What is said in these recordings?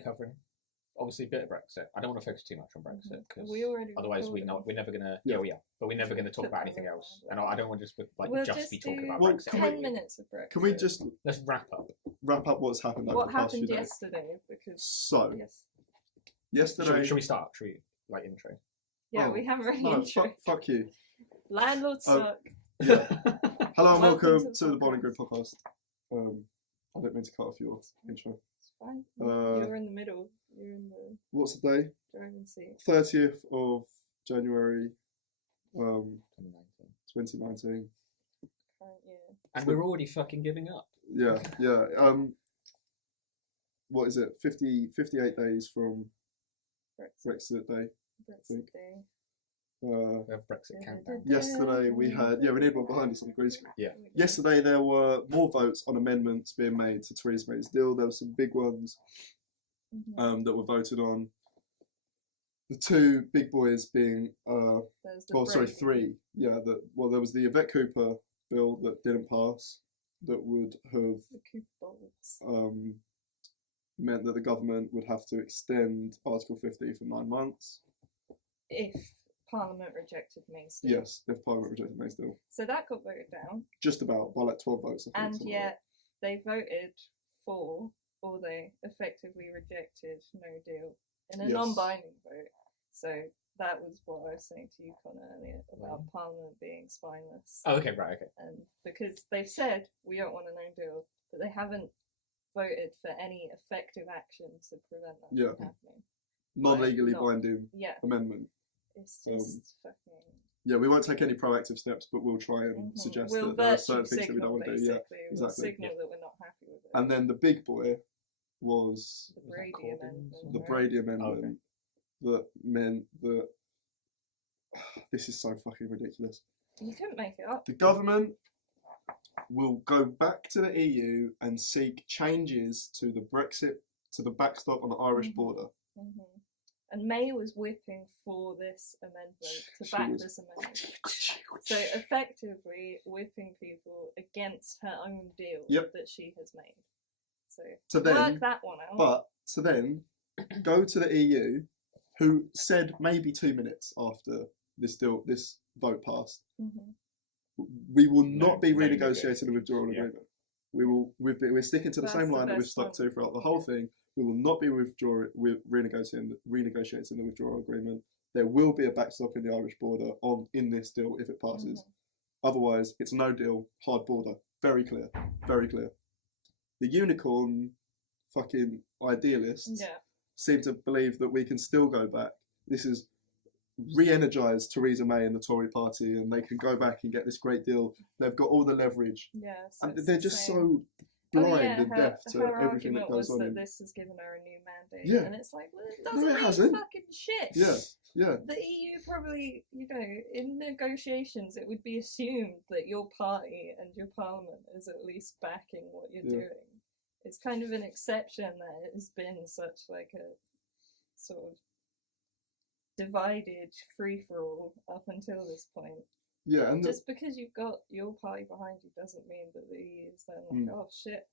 we covering? Obviously, a bit of Brexit. I don't want to focus too much on Brexit because otherwise we're never gonna. Yeah, we are, but we're never gonna talk about anything else. And I don't want to just be talking about Brexit. 10 minutes of Brexit. Can we just let's wrap up what's happened over the past few days? Yesterday? Because yesterday. Should we start? Should we intro? Yeah, we haven't really intro. Fuck you. Landlords suck. Yeah. Hello and welcome to the Bowling Group podcast. I don't mean to cut off your intro. It's fine. You're in the middle. You're in the. What's the day? Driving seat. 30th of January, 2019. Current year. And we're already fucking giving up. Yeah. What is it? 58 days from Brexit Day. Brexit Day. We have Brexit countdown. Yesterday we had, we need one behind us on the green screen. Yeah. Yesterday there were more votes on amendments being made to Theresa May's deal. There were some big ones that were voted on. The two big boys being, three. Yeah, there was the Yvette Cooper bill that didn't pass, that would have meant that the government would have to extend Article 50 for 9 months. If Parliament rejected May's deal. Yes, if Parliament rejected May's deal. So that got voted down. Just about, by 12 votes, I think. And yet they voted for, or they effectively rejected no deal in a non-binding vote. So that was what I was saying to you, Connor, earlier about Parliament being spineless. Oh, okay, right, okay. And because they've said we don't want a no deal, but they haven't voted for any effective action to prevent that from happening. Non-legally binding amendment. It's just fucking. Yeah, we won't take any proactive steps, but we'll try and suggest that there are certain things that we don't want to do. Yeah, exactly. We'll signal that we're not happy with it. And then the big boy was the Brady Amendment. The Brady Amendment that meant that this is so fucking ridiculous. You couldn't make it up. The government will go back to the EU and seek changes to the backstop on the Irish border. And May was whipping for this amendment, to back this amendment. So effectively whipping people against her own deal that she has made. So work that one out. But to then go to the EU, who said maybe 2 minutes after this vote passed, we will not be renegotiating the withdrawal agreement. We're sticking to the same line that we've stuck to throughout the whole thing. We will not be renegotiating the withdrawal agreement. There will be a backstop in the Irish border in this deal if it passes. Otherwise, it's no deal, hard border. Very clear, very clear. The unicorn fucking idealists seem to believe that we can still go back. This is re-energized Theresa May and the Tory party, and they can go back and get this great deal. They've got all the leverage. And they're just so blind and deaf to everything that goes on. That this has given her a new mandate, and it's like, well, it doesn't mean fucking shit. Yeah. The EU probably, in negotiations, it would be assumed that your party and your parliament is at least backing what you're doing. It's kind of an exception that it has been such like a sort of divided free-for-all up until this point. Yeah, and just because you've got your party behind you doesn't mean that the EU is then like, oh shit,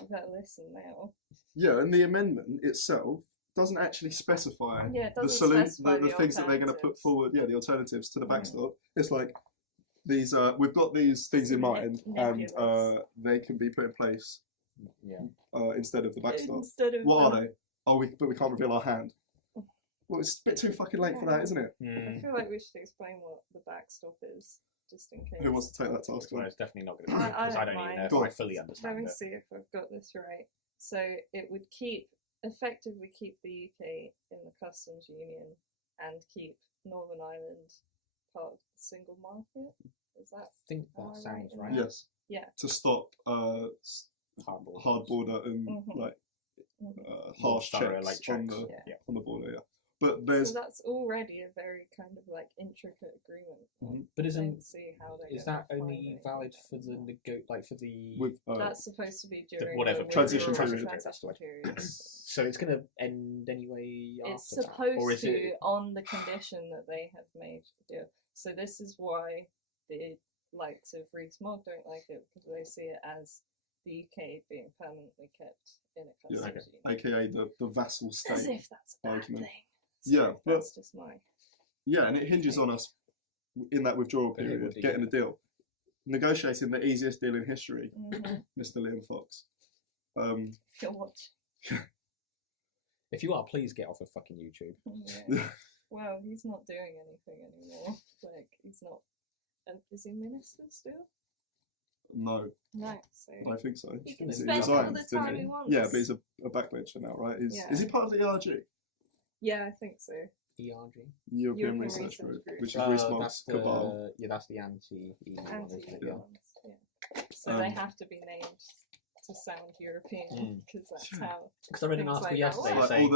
you better listen now. Yeah, and the amendment itself doesn't actually specify the things that they're going to put forward. Yeah, the alternatives to the backstop. It's like these. We've got these things in mind, and they can be put in place. Instead of the backstop. What are they? But we can't reveal our hand. Well, it's a bit too fucking late for that, isn't it? I feel like we should explain what the backstop is, just in case. Who wants to take that task on? Well, it's definitely not going to be because I don't even know if I fully understand. Let me see if I've got this right. So it would effectively keep the UK in the customs union and keep Northern Ireland part of the single market. Is that? I think that sounds right. Yes. Yeah. To stop hard border and harsh checks on the border. But so that's already a very kind of like intricate agreement. But is that only valid for the that's supposed to be during whatever transition period. So it's going to end anyway. It's supposed to on the condition that they have made a deal. So this is why the likes of Rees-Mogg don't like it, because they see it as the UK being permanently kept in a customs union. AKA the vassal state. As if that's a bad argument. thing. So that's just my... Yeah, and it hinges on us in that withdrawal period, getting a deal. Negotiating the easiest deal in history, Mr. Liam Fox. If you're watching. If you are, please get off of fucking YouTube. Yeah. Well, he's not doing anything anymore. Like, he's not... is he minister still? No. No, so... I think so. He can spend all the time he wants. Yeah, but he's a backbencher now, right? Is he part of the ERG? Yeah, I think so. ERG? European Research Group, which is Rees-Mogg's cabal. Yeah, that's the anti-EU one, isn't it? Yeah. So they have to be named to sound European, because that's how... Because I read an article yesterday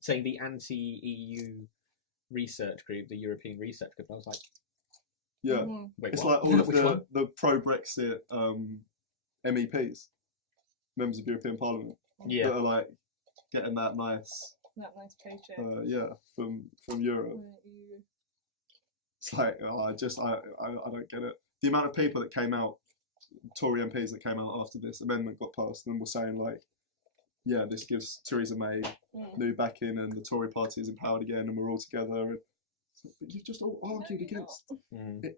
saying the anti-EU research group, the European Research Group, and I was like... Yeah, wait, it's what? like all of the pro-Brexit MEPs, members of European Parliament, that are like getting that nice paycheck. From Europe. It's like, I don't get it. The amount of people that came out, Tory MPs that came out after this amendment got passed and were saying like, yeah, this gives Theresa May new backing and the Tory party is empowered again and we're all together. And, but you've just all argued against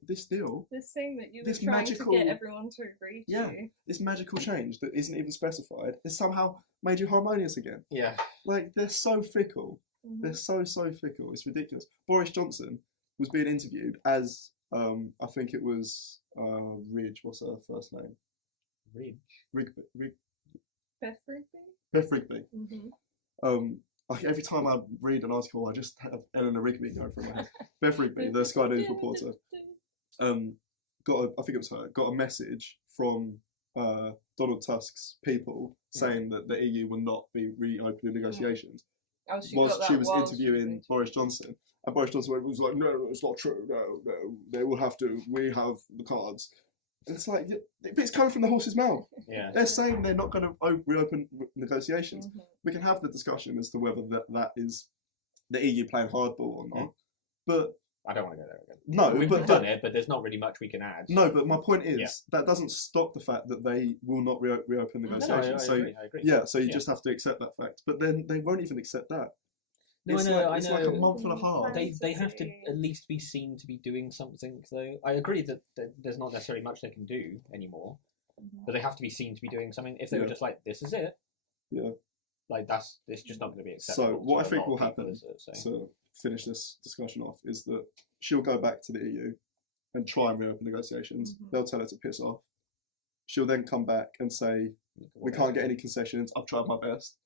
this deal. This thing that you were trying to get everyone to agree to. Yeah, this magical change that isn't even specified has somehow made you harmonious again. Yeah. Like, they're so fickle. They're so fickle. It's ridiculous. Boris Johnson was being interviewed as, I think it was Ridge, what's her first name? Beth Rigby. Like every time I read an article, I just have Eleanor Rigby going through my head. Beth Rigby, the Sky News reporter, I think it was her, got a message from Donald Tusk's people saying that the EU will not be reopening negotiations. Whilst she was interviewing Boris Johnson. And Boris Johnson was like, no, it's not true, no, they will have to, we have the cards. And it's like, it's coming from the horse's mouth. Yeah. They're saying they're not going to reopen negotiations. We can have the discussion as to whether that is the EU playing hardball or not. But I don't want to go there again. No, we've done it, but there's not really much we can add. No, but my point is that doesn't stop the fact that they will not reopen negotiations. I agree. Yeah, so you just have to accept that fact. But then they won't even accept that. It's like a month and a half. They have to at least be seen to be doing something, though. I agree that there's not necessarily much they can do anymore, but they have to be seen to be doing something. If they were just like, this is it, like it's just not going to be acceptable. So what I think will happen, to finish this discussion off, is that she'll go back to the EU and try and reopen negotiations. They'll tell her to piss off. She'll then come back and say, we can't get any concessions, I've tried my best.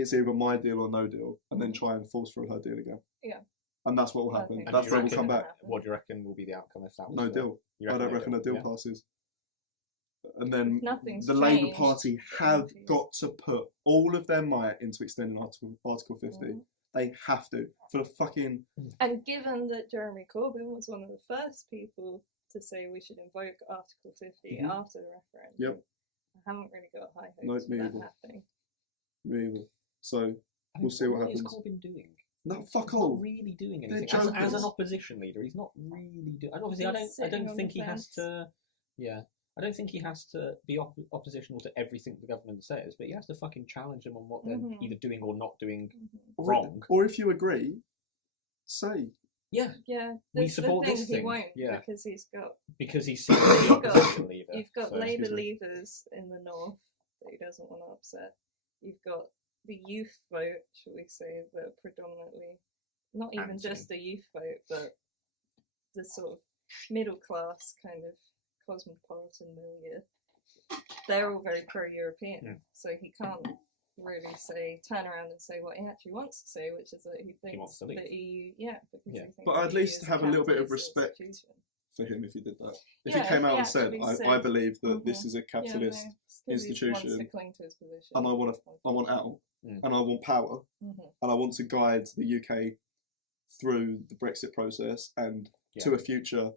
It's either my deal or no deal, and then try and force through her deal again. Yeah. And that's what will happen. That's where we'll come back. What do you reckon will be the outcome if that was no deal? I don't reckon a deal passes. And then the Labour Party have got to put all of their might into extending Article 50. They have to. For the fucking... And given that Jeremy Corbyn was one of the first people to say we should invoke Article 50 after the referendum, I haven't really got high hopes for that happening. Me either. So we'll see what happens. What is Corbyn doing? No, fuck all. He's not really doing anything. As an opposition leader, he's not really doing. And obviously, I don't think he has to. Yeah, I don't think he has to be oppositional to everything the government says, but he has to fucking challenge them on what they're either doing or not doing wrong. Or if you agree, say. Yeah. We support this thing. He won't, because he's seen the opposition leader. You've got Labour leaders in the north that he doesn't want to upset. You've got the youth vote, shall we say, that predominantly, not even just the youth vote, but the sort of middle class kind of cosmopolitan milieu. They're all very pro-European, so he can't really turn around and say what he actually wants to say, which is that he thinks the EU, because he thinks but I'd at least have a little bit of respect for him if he did that. If he came out and said, I believe that this is a capitalist institution, and I want out, and I want power, and I want to guide the UK through the Brexit process and to a future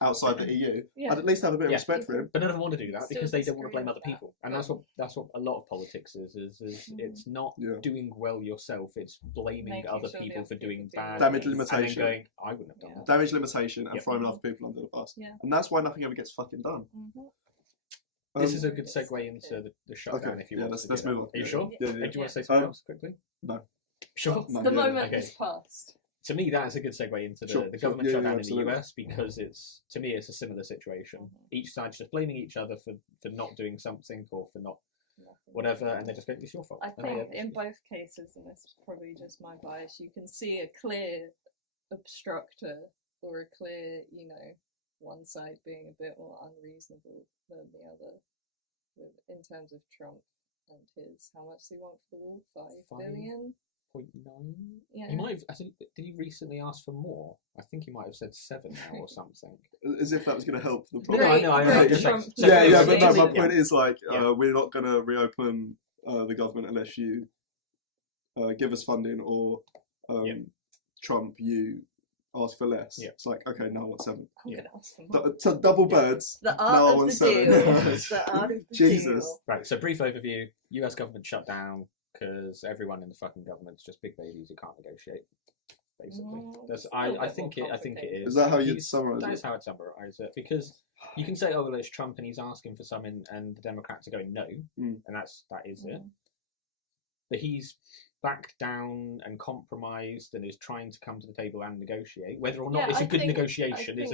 outside the EU. I'd at least have a bit of respect for him. But none of them want to do that because they don't want to blame other people, and that's what a lot of politics is it's not doing well yourself, it's blaming other people for doing bad. Damage limitation. And then going, I wouldn't have done that. Damage limitation and throwing other people under the bus. And that's why nothing ever gets fucking done. This is a good segue into the shutdown. Okay. If you want let's move on. Are you sure? Yeah. Do you want to say something else quickly? No. Sure. No, the yeah, moment okay. has passed. To me, that is a good segue into the government shutdown in the US, because it's a similar situation. Each side's just blaming each other for not doing something or for not whatever, and they're just going, it's your fault. I think in both cases, and this is probably just my bias, you can see a clear obstructor or a clear, one side being a bit more unreasonable than the other in terms of Trump and how much they want for the wall, $5 billion. 0.9. Yeah. He might have. I think. Did he recently ask for more? I think he might have said 7 now or something. As if that was going to help the No, problem. I know. But no, my point is we're not going to reopen the government unless you give us funding or Trump, you ask for less. Yeah. It's like, okay, now I want 7. I'm going to ask for more. So double birds. The now I art of want the 7. deal. The art of the Jesus. deal. Right. So brief overview: U.S. government shutdown because everyone in the fucking government's just big babies who can't negotiate. Basically, I think it is. Is that how you'd summarise it? That is how I'd summarise it, because you can say, oh, well, it's Trump and he's asking for something, and the Democrats are going no, and that is it. But he's backed down and compromised and is trying to come to the table and negotiate. Whether or not it's a good negotiation is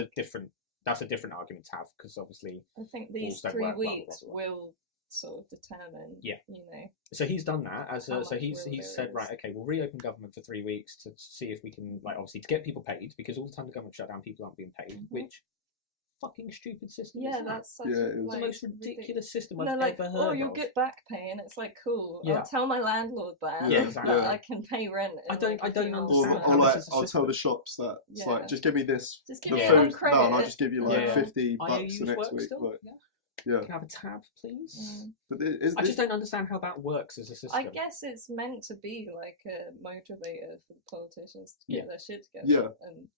that's a different argument to have, because obviously I think these 3 weeks will sort of determine. So he's done that so he's said, right, okay, we'll reopen government for 3 weeks to see if we can, obviously to get people paid, because all the time the government shut down, people aren't being paid, which fucking stupid system. That's such the most ridiculous system I've ever heard of. You'll get back pay, and it's like, cool. I'll tell my landlord that. Exactly. That I can pay rent. I don't understand. Or I'll tell the shops that it's like, just give me this. Just give me food. credit. No, and I'll just give you $50 IOUs the next week. Can I have a tab, please? But I just don't understand how that works as a system. I guess it's meant to be like a motivator for the politicians to get their shit together and,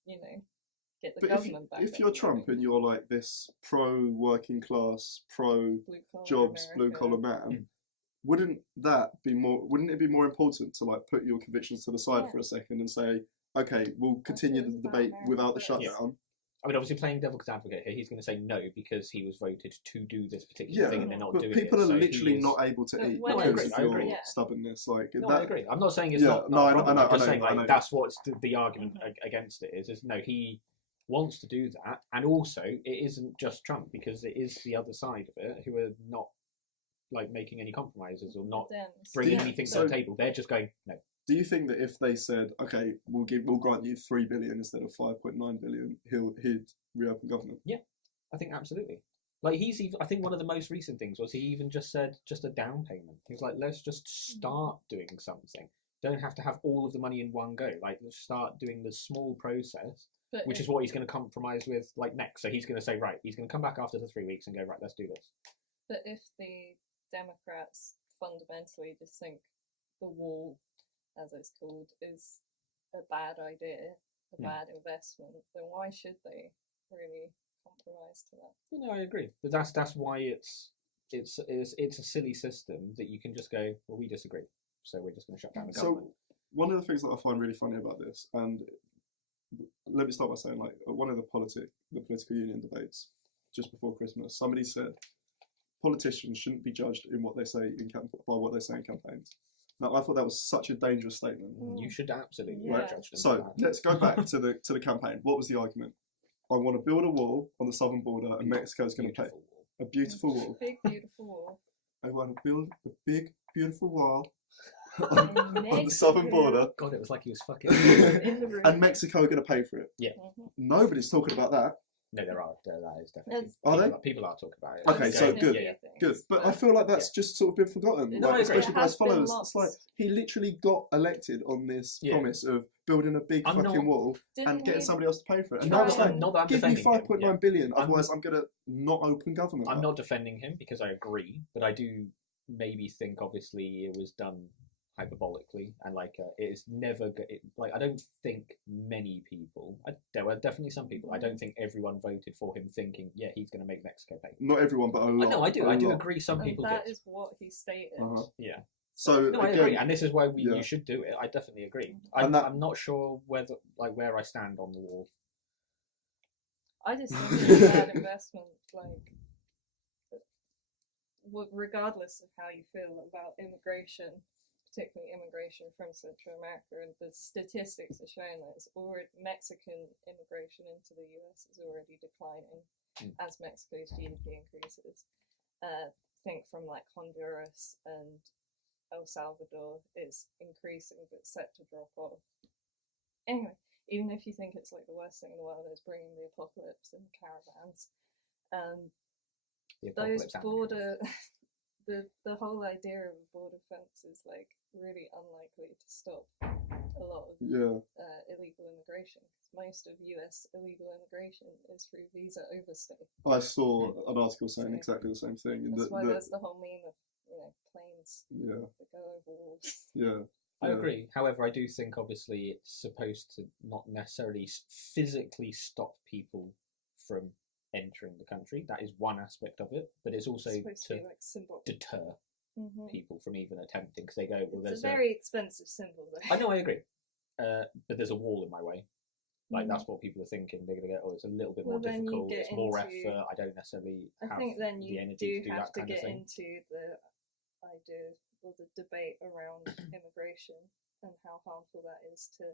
get the government back. If you're Trump and you're like this pro-working class, pro-jobs, blue-collar man, wouldn't it be more important to put your convictions to the side for a second and say, okay, we'll continue the debate without the shutdown? I mean, obviously, playing devil's advocate here, he's going to say no because he was voted to do this particular thing and they're not doing it. But people are literally not able to eat because of your stubbornness. I agree. I'm not saying it's not. No, I know. I'm just saying that's what's the argument against it is no, he wants to do that, and also it isn't just Trump, because it is the other side of it who are not making any compromises or not bringing anything to the table. They're just going no. Do you think that if they said, okay, we'll grant you $3 billion instead of $5.9 billion, he'd reopen government? Yeah, I think absolutely. I think one of the most recent things was he even just said just a down payment. He was like, let's just start doing something. Don't have to have all of the money in one go. Let's start doing the small process, which is what he's going to compromise with next. So he's going to say, right, he's going to come back after the 3 weeks and go, right, let's do this. But if the Democrats fundamentally just think the wall, as it's called, is a bad idea, a bad investment, then why should they really compromise to that? I agree. But that's why it's a silly system that you can just go, well, we disagree, so we're just going to shut down the government. So one of the things that I find really funny about this, and let me start by saying, one of the political union debates just before Christmas, somebody said politicians shouldn't be judged in what they say by what they say in campaigns. Now, I thought that was such a dangerous statement. You should absolutely judge them. So let's go back to the campaign. What was the argument? I want to build a wall on the southern border, and Mexico's going to pay a beautiful wall. Big beautiful wall. I want to build a big beautiful wall on the southern border. God, it was like he was fucking. In the room. And Mexico are going to pay for it. Yeah. Nobody's talking about that. No, there are. That is definitely. Are they? People are talking about it. Okay, so good. Good. But I feel like that's just sort of been forgotten. Especially by his followers. It's like he literally got elected on this promise of building a big fucking wall and getting somebody else to pay for it. And now it's like, give me $5.9 billion, otherwise I'm going to not open government. I'm not defending him because I agree, but I do maybe think obviously it was done hyperbolically and it is never I don't think many people, there were definitely some people, I don't think everyone voted for him thinking he's going to make Mexico pay. Not everyone, but a lot. No, I do agree some people that did. Is what he stated. Yeah. So no, I agree, and this is why you should do it. I definitely agree. I'm not sure whether where I stand on the wall. I just think it's a bad investment. regardless of how you feel about immigration, particularly immigration from Central America, and the statistics are showing that Mexican immigration into the US is already declining as Mexico's GDP increases. Think from like Honduras and El Salvador is increasing but set to drop off. Anyway, even if you think it's like the worst thing in the world, it's bringing the apocalypse and caravans. Those border, the whole idea of a border fence is like really unlikely to stop a lot of illegal immigration. Most of US illegal immigration is through visa overstay. I saw an article saying exactly the same thing. That's why there's the whole meme of planes that go over walls. Yeah. I agree. However, I do think obviously it's supposed to not necessarily physically stop people from entering the country. That is one aspect of it, but it's also to deter people from even attempting, because they go, well, it's a very expensive symbol though. I know, I agree, but there's a wall in my way. Like that's what people are thinking. They're going to go, oh, it's a little bit more difficult, it's more effort, I don't necessarily have the energy to do that kind of thing. I think then you do have to get into the idea or the debate around immigration and how harmful that is to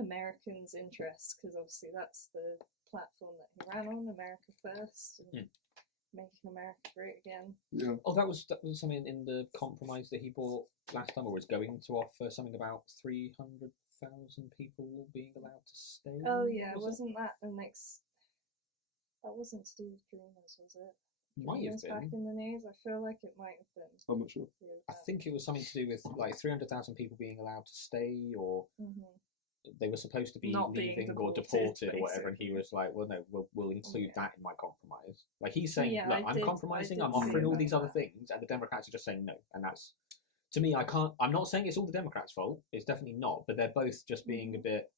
Americans' interests, because obviously that's the platform that he ran on, America First, and making America great again. Yeah. Oh, that was something in the compromise that he brought last time, or was going to offer something about 300,000 people being allowed to stay. Oh yeah, wasn't that the next? That wasn't to do with Dreamers, was it? Might have been back in the news. I feel like it might have been. I'm not sure. I think it was something to do with like 300,000 people being allowed to stay, or they were supposed to be not leaving or deported or whatever. And he was like, "Well, no, we'll include that in my compromise." Like he's saying, "Look, I'm compromising. I'm offering all these other things," and the Democrats are just saying no. And that's, to me, I can't. I'm not saying it's all the Democrats' fault. It's definitely not. But they're both just being a bit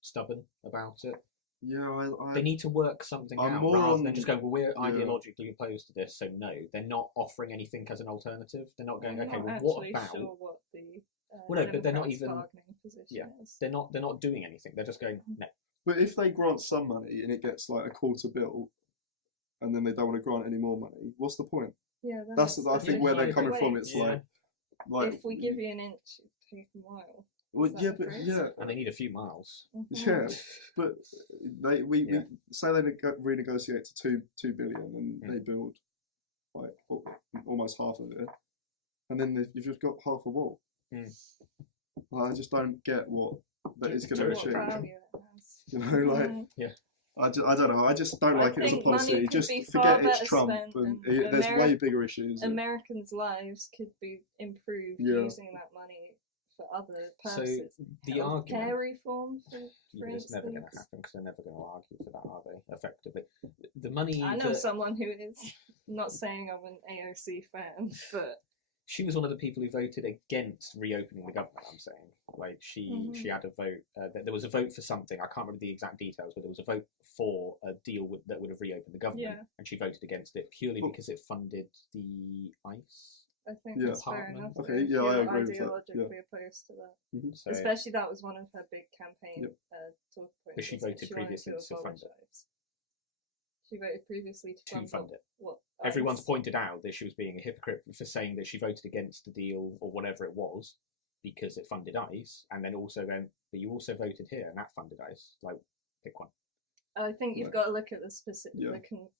stubborn about it. Yeah, they need to work something out rather than just go, well, we're ideologically opposed to this, so no. They're not offering anything as an alternative. They're not going, okay, well, what about? Sure what the well, no, but they're not even. Is. They're not doing anything. They're just going no. But if they grant some money and it gets like a quarter bill, and then they don't want to grant any more money, what's the point? Yeah, that's I think where they're coming from. It's like if we give you an inch, take a mile. Well, and they need a few miles. Yeah, but we say they renegotiate to 2 billion and they build like almost half of it, and then you've just got half a wall. I just don't get what that is going to achieve. You know, like I don't know. I just don't like it as a policy. Just forget it's Trump, and there's way bigger issues. Americans' lives could be improved using that money for other purposes. So the argument, care reform, for it's never going to happen because they're never going to argue for that, are they? Effectively, the money. I know someone who is not saying I'm an AOC fan, but she was one of the people who voted against reopening the government. I'm saying, like she had a vote. There was a vote for something. I can't remember the exact details, but there was a vote for a deal that would have reopened the government, and she voted against it purely because it funded the ICE. I think that's fair enough. Okay, yeah, I agree with that. Ideologically opposed to that. So, especially that was one of her big campaign talk points. But she voted previously to fund it. She voted previously to fund it. What? Everyone's pointed out that she was being a hypocrite for saying that she voted against the deal or whatever it was because it funded ICE, and then also but you also voted here and that funded ICE. Like, pick one. I think you've got to look at the specific,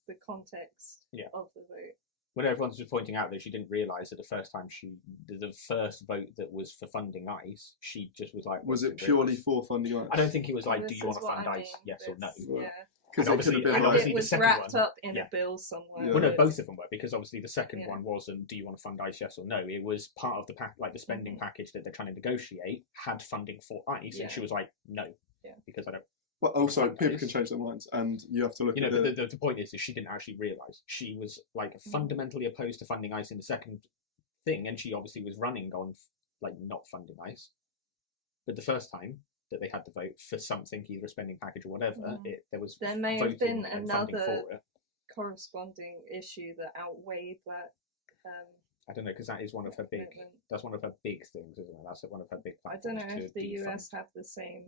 the context of the vote. When everyone's just pointing out that she didn't realise that the first vote that was for funding ICE, she just was like... Was it purely for funding ICE? I don't think it was like, do you want to fund ICE, yes or no? Yeah. Because it was wrapped up in a bill somewhere. Well, no, both of them were, because obviously the second one wasn't, do you want to fund ICE, yes or no? It was part of the spending package that they're trying to negotiate had funding for ICE, and she was like, no, because I don't... But also, people can change their minds, and you have to look at it. The point is that she didn't actually realise. She was like fundamentally opposed to funding ICE in the second thing, and she obviously was running on like not funding ICE. But the first time that they had to vote for something, either a spending package or whatever, there may have been another corresponding issue that outweighed that. I don't know, because that is one of her big. That's one of her big things, isn't it? That's one of her big. I don't know if the US have the same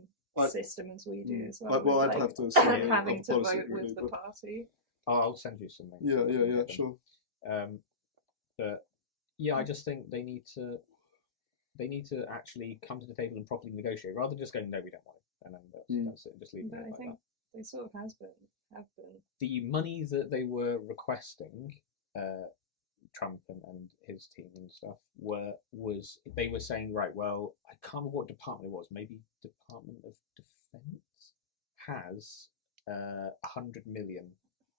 system as we do as well. Well, I'd have to say having to vote with the party. I'll send you something. Yeah, sure. But yeah, I just think they need to actually come to the table and properly negotiate, rather than just going, no, we don't want it, and then that's it, and just leave it But like I think that. they sort of have been. The money that they were requesting, Trump and his team and stuff, they were saying, right, well, I can't remember what department it was, maybe Department of Defense has 100 million,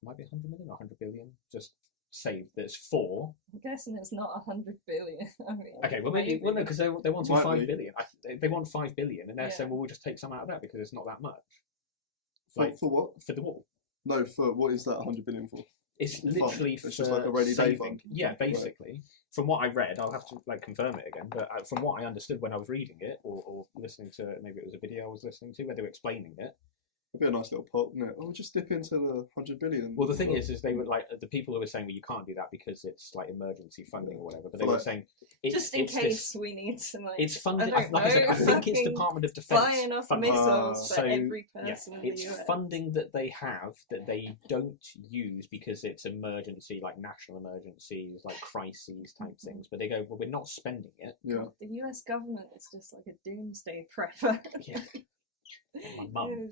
might be 100 million or 100 billion, just saved. That's for. I'm guessing it's not 100 billion. I mean, okay, well maybe, well no, because they want 5 billion. They want 5 billion, and they're saying, well, we'll just take some out of that because it's not that much. For what? For the wall. No, for what is that 100 billion for? It's literally for just like a rainy day fund. Yeah, basically. Right. From what I read, I'll have to confirm it again. But from what I understood when I was reading it or listening to it, maybe it was a video I was listening to where they were explaining it. It'd be a nice little pot, wouldn't it? Oh, just dip into the 100 billion. Well, the thing is they were like the people who were saying, well, you can't do that because it's like emergency funding or whatever. But they were saying, just in case we need to it's funded. I think it's Department of Defense. Flying off missiles for every person in the US. It's funding that they have that they don't use because it's emergency, like national emergencies, like crises type things. But they go, well, we're not spending it. Yeah. The US government is just like a doomsday prepper. Yeah. My mum.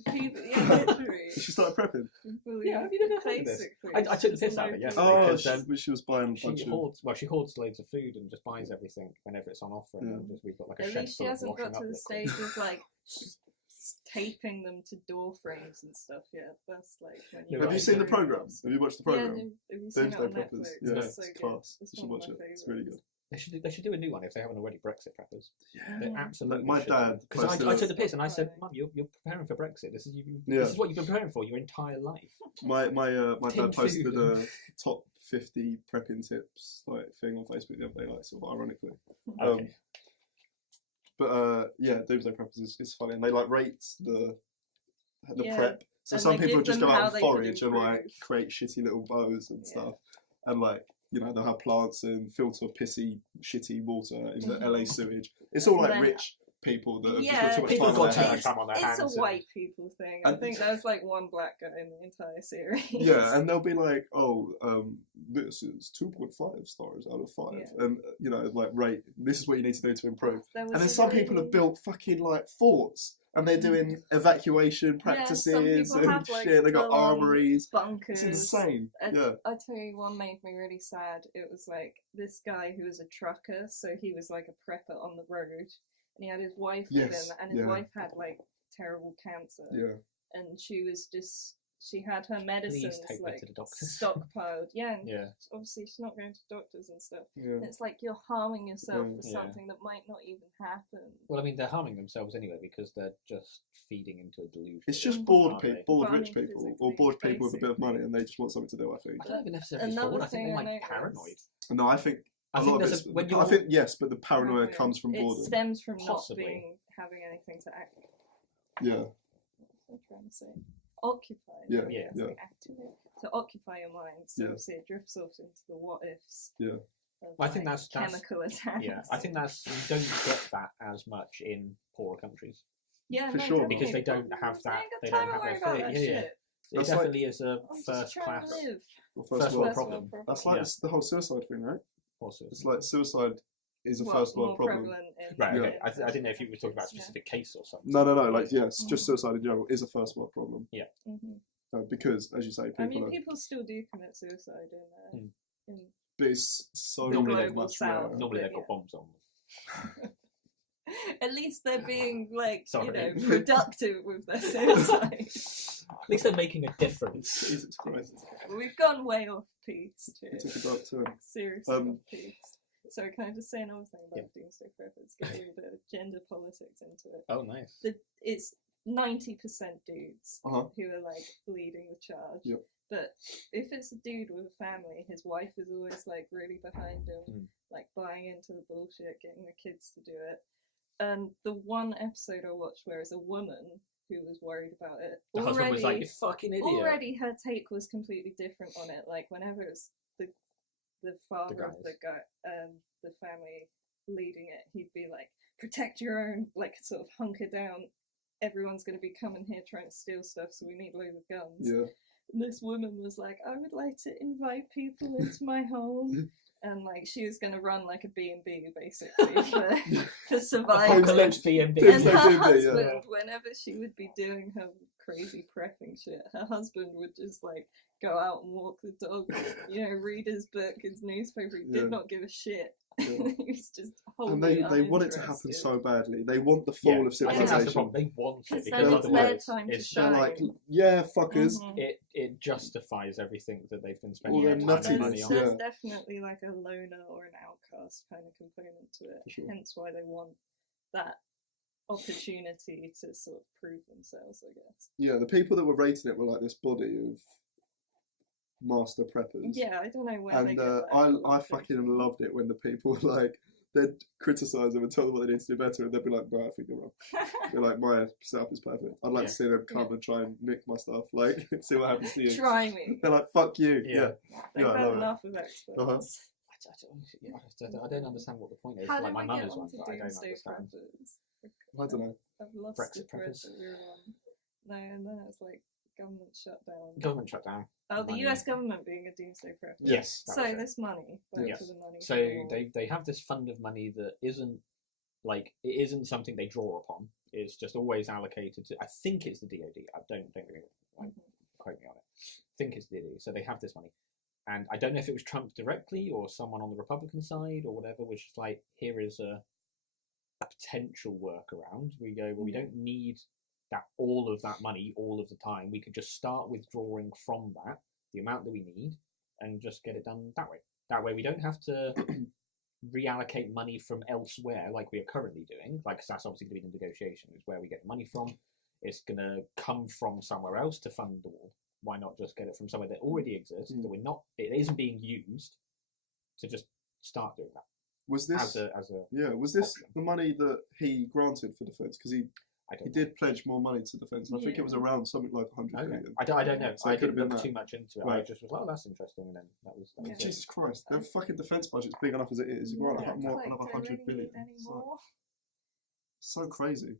She started prepping. Yeah, have you never heard of this? I took the piss out of it yesterday. Oh, she was buying a bunch of... She hoards loads of food and just buys everything whenever it's on offer. And we've got like a shed full of washing up. At least she hasn't got to the stage of like taping them to door frames and stuff yet. That's like when you... Have you seen the programme? Have you watched the programme? Yeah, have you seen it on Netflix? Yeah, it's so class. You should watch it. It's really good. They should do a new one if they haven't already. Brexit preppers. Yeah. They absolutely. My dad. Because I took the piss and I said, "Mum, you're preparing for Brexit. This is what you've been preparing for your entire life." My dad posted a top 50 prepping tips thing on Facebook the other day, sort of ironically. Okay. But Doomsday Preppers is funny, and they rate the prep. So some people just go out and forage and create shitty little bows and stuff, and they'll have plants and filter pissy, shitty water in the LA sewage. It's all rich people that have too much time on their hands. It's a white people thing. I think there's one black guy in the entire series. Yeah, and they'll be like, this is 2.5 stars out of 5. Yeah. And, rate, this is what you need to do to improve. And then some people have built fucking, forts. And they're doing evacuation practices and shit. They got armories, bunkers. It's insane. I tell you, one made me really sad. It was this guy who was a trucker, so he was a prepper on the road, and he had his wife with him, and his wife had terrible cancer. Yeah. And she had her medicines stockpiled. Yeah, and obviously she's not going to doctors and stuff. Yeah. And it's you're harming yourself for something that might not even happen. Well, I mean, they're harming themselves anyway because they're just feeding into a delusion. It's just bored rich people, or bored people with a bit of money, and they just want something to do. I think. I don't even necessarily bored. I think they're paranoid. No, I think. I think yes, but the paranoia comes from boredom. It stems from not having anything to act. Yeah. What am I trying to say? Occupy. To occupy your mind. So obviously it drifts off into the what ifs. Yeah. I think that's chemical attacks. Yeah, I think you don't get that as much in poorer countries. Yeah, for sure. Because they don't have that. They don't have that. It definitely is a first world problem. That's the whole suicide thing, right? Also, it's suicide is a first world problem. Right. Okay. I didn't know if you were talking about a specific case or something. No. Just suicide in general is a first world problem. Yeah. Because, as you say, people still do commit suicide in but it's so much rarer. Normally they've got bombs on them. At least they're being productive with their suicide. At least they're making a difference. Jesus Christ. We've gone way off piece. It took a dark turn. Seriously off piece. So can I just say another thing about Doomsday Preppers? Get a little bit of gender politics into it. Oh, nice. It's 90% dudes who are leading the charge. Yep. But if it's a dude with a family, his wife is always really really him, buying into the bullshit, getting the kids to do it. And the one episode I watched where it's a woman who was worried about it. The husband was like, "You fucking idiot." Already her take was completely different on it. Whenever it's the father of the guy, the family leading it, he'd be like, "Protect your own, sort of hunker down. Everyone's going to be coming here trying to steal stuff, so we need loads of guns." Yeah. this woman was like, I would like to invite people into my home. And like she was going to run like a B&B basically for survival. Apocalypse B&B. And her husband, whenever she would be doing her crazy prepping shit, her husband would just like go out and walk the dog, read his book, his newspaper. He did not give a shit. Yeah. He was just wholly and they want it to happen so badly. They want the fall of civilization. I think that's the problem. They want it because otherwise they're like, yeah, fuckers. It justifies everything that they've been spending time and money on. There's definitely like a loner or an outcast kind of component to it. Sure. Hence why they want that opportunity to sort of prove themselves, I guess. Yeah, the people that were rating it were like this body of master preppers. Yeah, I don't know where and they get that. I fucking loved it when the people like they'd criticise them and tell them what they need to do better, and they'd be like, "No, I think you're wrong." They're like, "My setup is perfect. I'd like to see them come and try and nick my stuff, like see what happens to you." Try me. They're like, "Fuck you." Yeah, they've had enough of experts. I don't understand what the point is. How like my mum is one, but I don't understand. I don't know. I've lost Brexit the thread that we were on. No, and then it's like government shutdown. Government shutdown. Oh, the US government being a doomsday prepper. Yes. So this money, back to the money. So they have this fund of money that isn't like it isn't something they draw upon. It's just always allocated to. I think it's the DoD. I don't quote me on it. I think it's the DoD. So they have this money, and I don't know if it was Trump directly or someone on the Republican side or whatever, which is like here is a potential workaround. We go, well, we don't need that all of that money all of the time. We could just start withdrawing from that the amount that we need and just get it done that way. That way we don't have to reallocate money from elsewhere like we are currently doing. Like that's obviously going to be the negotiation is where we get the money from. It's going to come from somewhere else to fund the war. Why not just get it from somewhere that already exists that we're not? It isn't being used to just start doing that. Was this Was this option. The money that he granted for defence? Because he did pledge more money to defence. And I think it was around something like 100 million. I don't know. So I didn't look too much into it. Right. I just was like, oh, that's interesting. And then that was Jesus Christ. Their fucking defence budget's big enough as it is. You want another 100 billion. So crazy.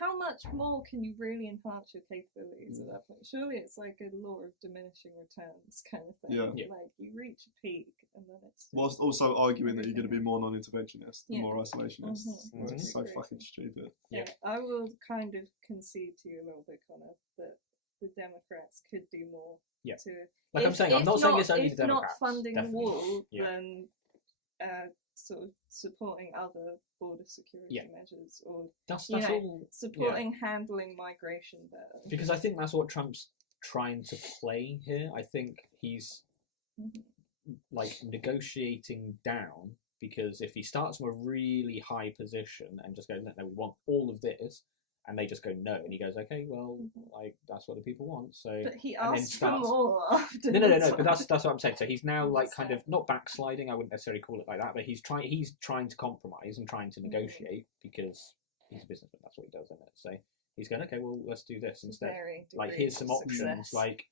How much more can you really enhance your capabilities at that point? Surely it's like a law of diminishing returns kind of thing. Yeah. Like you reach a peak and then it's... Whilst also arguing that you're going to be more non-interventionist and more isolationist. It's so fucking stupid. Yeah, I will kind of concede to you a little bit, Connor, that the Democrats could do more to... Like I'm saying, I'm not saying it's only the If not Democrats. funding the wall, then... sort of supporting other border security measures or that's all, supporting handling migration better. Because I think that's what Trump's trying to play here. I think he's like negotiating down because if he starts from a really high position and just goes, no, we want all of this, and they just go no, and he goes, okay, well, like that's what the people want. So, but he asks for more after. No. But that's what I'm saying. So he's now like kind of not backsliding. I wouldn't necessarily call it like that, but he's trying to compromise and trying to negotiate because he's a businessman. That's what he does, isn't it? So he's going, okay, well, let's do this instead. Like here's some options. Like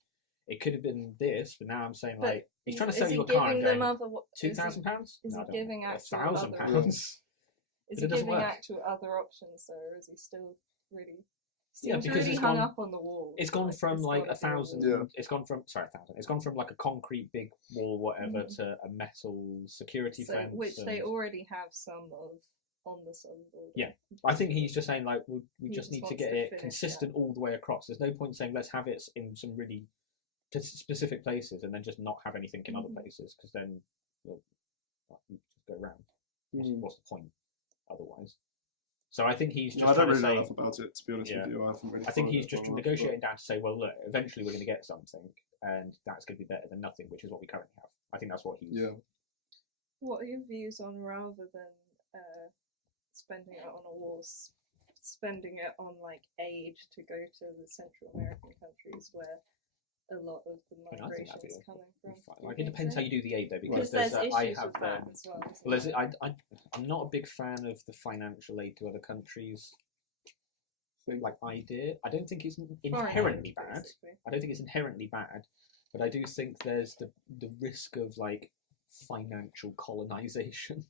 it could have been this, but now I'm saying like he's trying to sell you a car. And going, £2,000? Is he giving actual £1,000? Is he giving actual other options though, or is he still really because really hung up on the wall? It's gone from like 1,000. It's gone from 1,000. It's gone from like a concrete big wall, whatever, to a metal security fence, which they already have some of on the southern border. Yeah, I think he's just saying like we just need to get it consistent all the way across. There's no point saying let's have it in some really specific places and then just not have anything in other places because then you just go around. What's the point otherwise? So I think he's just. I don't really know enough about it, to be honest with you. I think he's just negotiating down to say, well, look, eventually we're going to get something, and that's going to be better than nothing, which is what we currently have. I think that's what he's. Yeah. What are your views on rather than spending it on a war, spending it on like aid to go to the Central American countries where a lot of the migration is coming from? Like it depends how you do the aid though, because there's issues with that as well. I'm not a big fan of the financial aid to other countries idea. I don't think it's inherently bad. I don't think it's inherently bad, but I do think there's the risk of like financial colonization.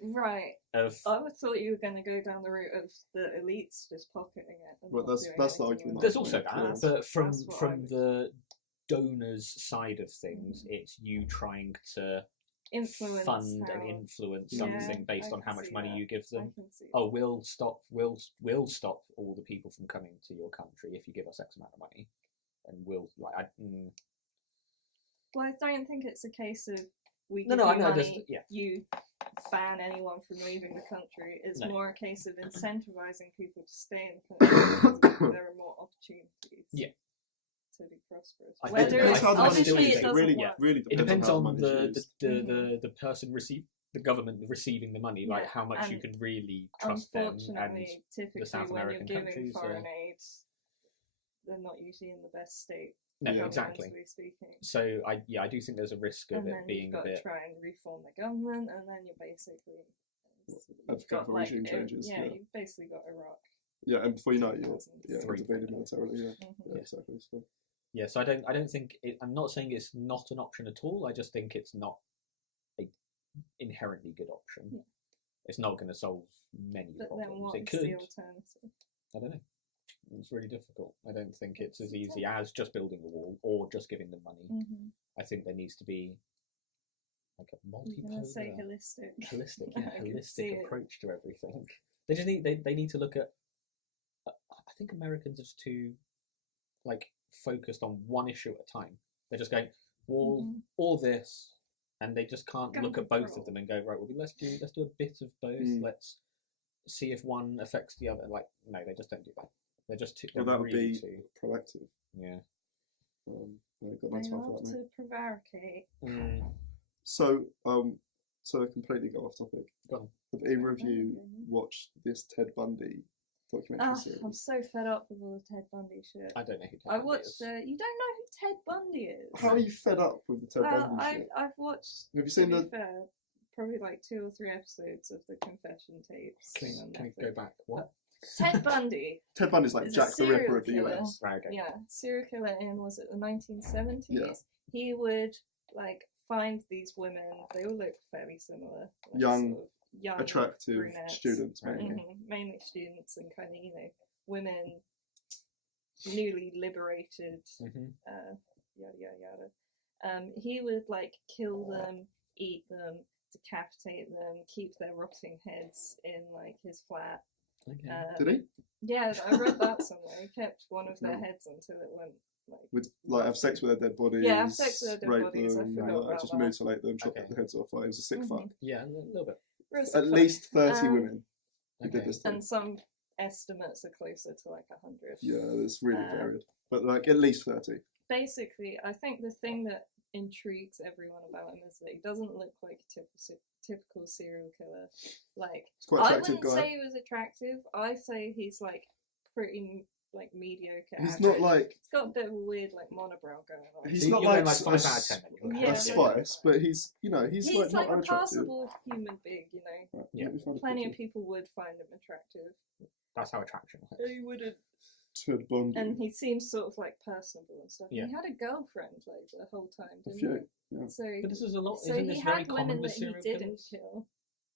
Right. I thought you were going to go down the route of the elites just pocketing it. And that's the argument. There's also that, but from the donors' side of things, it's you trying to fund and influence something based on how much money you give them. Oh, we'll stop all the people from coming to your country if you give us X amount of money, and we'll like. Well, I don't think it's a case of we give you money, you ban anyone from leaving the country. It's more a case of incentivizing people to stay in the country because there are more opportunities. Yeah. To be prosperous. It depends on the person the government receiving the money, like how much you can really trust them. And typically the South American when you're giving countries, foreign aid, they're not usually in the best state. No, exactly. Speaking. So I do think there's a risk of it being a bit. You've got to try and reform the government, and then you're basically. Regime changes. You've basically got Iraq. Yeah, and before you know it, you're invaded militarily. Yeah, exactly. So. Yeah, so I don't think I'm not saying it's not an option at all. I just think it's not a inherently good option. Yeah. It's not going to solve many problems. Then what it is could. The alternative? I don't know. It's really difficult. I don't think it's as easy as just building a wall or just giving them money. Mm-hmm. I think there needs to be like a multipolar, holistic approach to everything. They just need to look at. I think Americans are just too focused on one issue at a time. They're just going all this, and they just can't look at both of them and go, right, well, let's do a bit of both. Let's see if one affects the other. No, they just don't do that. They're just too. That would be proactive. Yeah. Got no time for that, to prevaricate. So, to completely go off topic, have either of you watched this Ted Bundy documentary series? I'm so fed up with all the Ted Bundy shit. I don't know who Ted Bundy is. You don't know who Ted Bundy is? How are you fed up with the Ted Bundy shit? I've watched. Have you seen probably 2 or 3 episodes of the confession tapes. Can we go back? What? Ted Bundy. Ted Bundy's like Jack the Ripper of the US. Right, okay. Yeah, serial killer in was it the 1970s? Yeah. He would find these women. They all look fairly similar. Young, attractive brunettes, students, mainly students, and kind of women, newly liberated. Yada yada yada. He would kill them, eat them, decapitate them, keep their rotting heads in his flat. Okay. Did he? Yeah, I read that somewhere. He kept one of their heads until it went have sex with their dead bodies. Yeah, have sex with their dead bodies. Them, I forgot about just that. mutilate them, chop their heads off. It was a sick fuck. Yeah, a little bit. At least 30 women who did this thing. And some estimates are closer to 100. Yeah, it's really varied. But at least 30. Basically, I think the thing that intrigues everyone about him is that he doesn't look like a typical serial killer. He's quite attractive I wouldn't say he was attractive. I say he's pretty mediocre. He's not he's got a bit of a weird monobrow going on. He's not 5 out of 10. A spice, but he's he's not a unattractive. passable human being. Yeah. Plenty of people would find him attractive. That's how attraction works. He wouldn't. Ted Bundy. And he seems sort of personable and stuff. Yeah. He had a girlfriend the whole time, didn't he? Yeah. So, but this is a lot. So isn't he this very had common women with that serial he didn't killers? kill.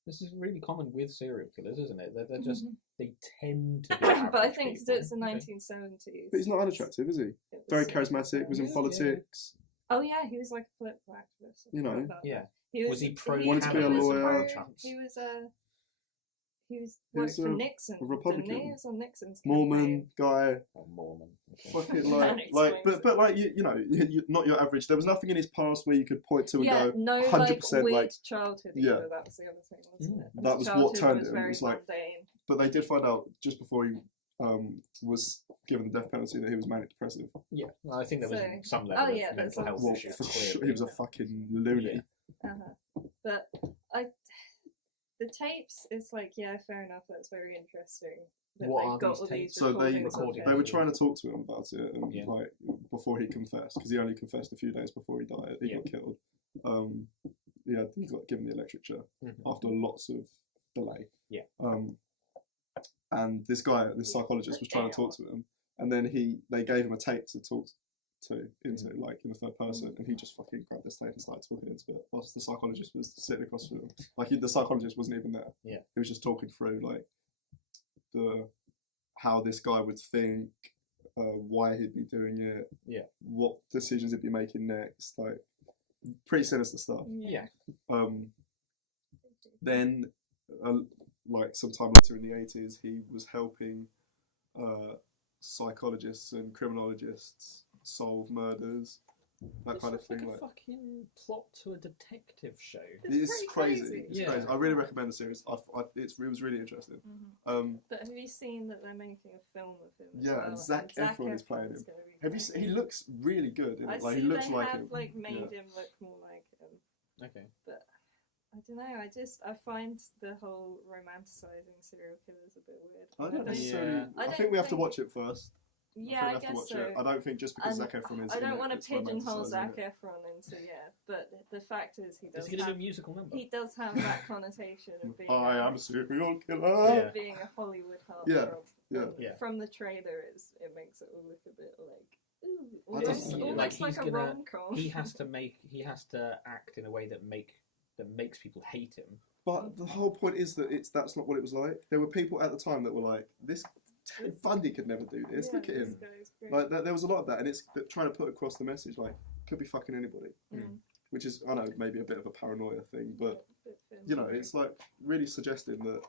This is really common with serial killers, isn't it? They're just they tend to. Be but I think it's the 1970s. But he's not unattractive, is he? Very charismatic. Was in politics. Oh yeah, he was a political activist. Yeah. Was he pro? Wanted to be a lawyer. He worked for Nixon. A Republican. He was on Nixon's Mormon guy. Mormon. Okay. Fucking but you not your average. There was nothing in his past where you could point to and go 100% weird childhood. Either. That was the other thing, wasn't it? That was what turned him. It was mundane. But they did find out just before he was given the death penalty that he was manic depressive. Yeah, well, I think there was some level of mental health issue. He was a fucking loony. Yeah. But the tapes, it's fair enough, that's very interesting. What are these tapes? So they were trying to talk to him about it, and before he confessed, because he only confessed a few days before he died. He got killed. He got given the electric chair after lots of delay. Yeah. And this psychologist was trying to talk to him, and then they gave him a tape to talk into like in the third person, and he just fucking grabbed this tape and started talking into it. Whilst the psychologist was sitting across from him, like the psychologist wasn't even there. Yeah, he was just talking through like how this guy would think, why he'd be doing it, what decisions he'd be making next, like pretty sinister stuff. Yeah. Then, like sometime later in the 80s, he was helping psychologists and criminologists solve murders, that kind of thing. Like a fucking plot to a detective show. It's crazy. It's crazy. I really recommend the series. It was really interesting. But have you seen that they're making a film of him? Yeah, and Zac Efron is playing him. Have you seen? He looks really good. Like he looks like him. Like made him look more like him. Okay. But I don't know. I find the whole romanticising serial killers a bit weird. I don't necessarily. I think we have to watch it first. Yeah, I guess so. I don't think just because Zac Efron is. I don't want to pigeonhole Zac Efron into but the fact is he does. Is he going to do a musical number? He does have that connotation of being. I am a serial killer. Being a Hollywood heartthrob. Yeah. From the trailer, it makes it all look a bit like. Almost like a rom-com. He has to act in a way that makes people hate him. But the whole point is that that's not what it was like. There were people at the time that were like, this Bundy could never do this. Look at him. Like there was a lot of that, and it's trying to put across the message like could be fucking anybody, which is I know maybe a bit of a paranoia thing, but it's like really suggesting that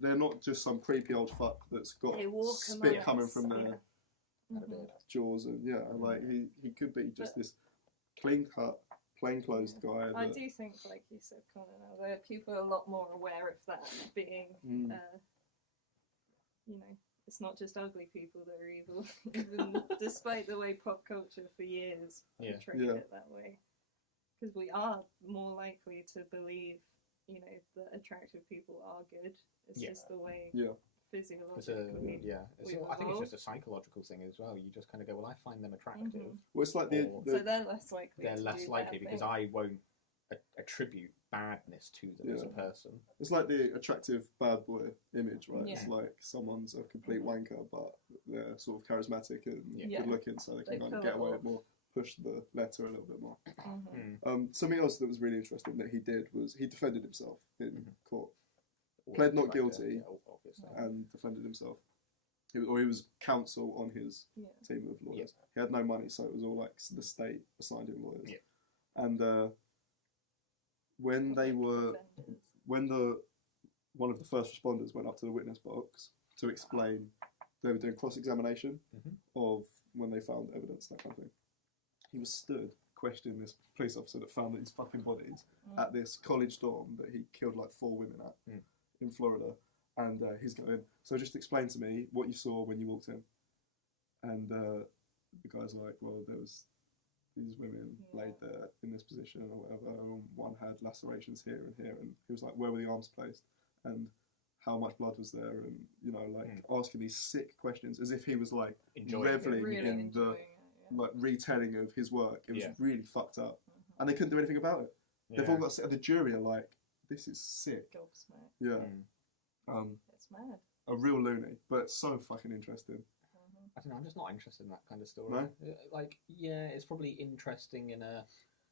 they're not just some creepy old fuck that's got spit coming from their jaws, and like he could be just this clean cut, plainclothes guy. I do think, like you said, Connor, now that people are a lot more aware of that being, it's not just ugly people that are evil, even despite the way pop culture for years portrayed it that way. Because we are more likely to believe, that attractive people are good. It's just the way physiologically. I think it's just a psychological thing as well. You just kind of go, well, I find them attractive. Well, it's like so they're less likely. They're less likely because I won't attribute badness to them as a person. It's like the attractive bad boy image, right? It's like someone's a complete wanker, but they're sort of charismatic and good looking, so they can kind of get away with more, push the letter a little bit more. Something else that was really interesting that he did was he defended himself in court. Pled not guilty and defended himself. He was counsel on his team of lawyers. He had no money, so it was all like the state assigned him lawyers. And when one of the first responders went up to the witness box to explain, they were doing cross-examination of when they found evidence, that kind of thing. He was stood questioning this police officer that found these fucking bodies at this college dorm that he killed like 4 women at in Florida. And he's going, so just explain to me what you saw when you walked in. And the guy's like, well, there was these women laid there in this position or whatever, and one had lacerations here and here, and he was like, where were the arms placed? And how much blood was there? And, asking these sick questions as if he was like reveling in the like retelling of his work. It was really fucked up. And they couldn't do anything about it. They've all got the jury are like, this is sick. It's mad. A real loony, but so fucking interesting. I don't know, I'm just not interested in that kind of story. No? It's probably interesting in a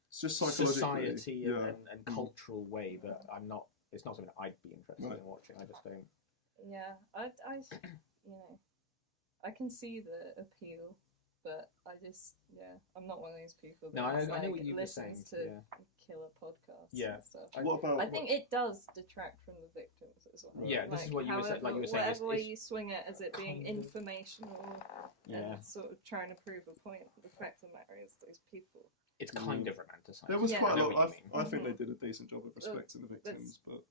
it's just society and cultural way, but it's not something that I'd be interested in watching. I just don't. Yeah, I can see the appeal, but I'm not one of those people that I know what you were saying. To killer podcasts and stuff. What about? I think it does detract from the victims as well. Yeah, this is what you were saying. Like you were saying, whatever way you swing it, as it being informational and sort of trying to prove a point. The fact of the matter is, those people. It's kind of romanticised. There was quite a lot. I think they did a decent job of respecting the victims, but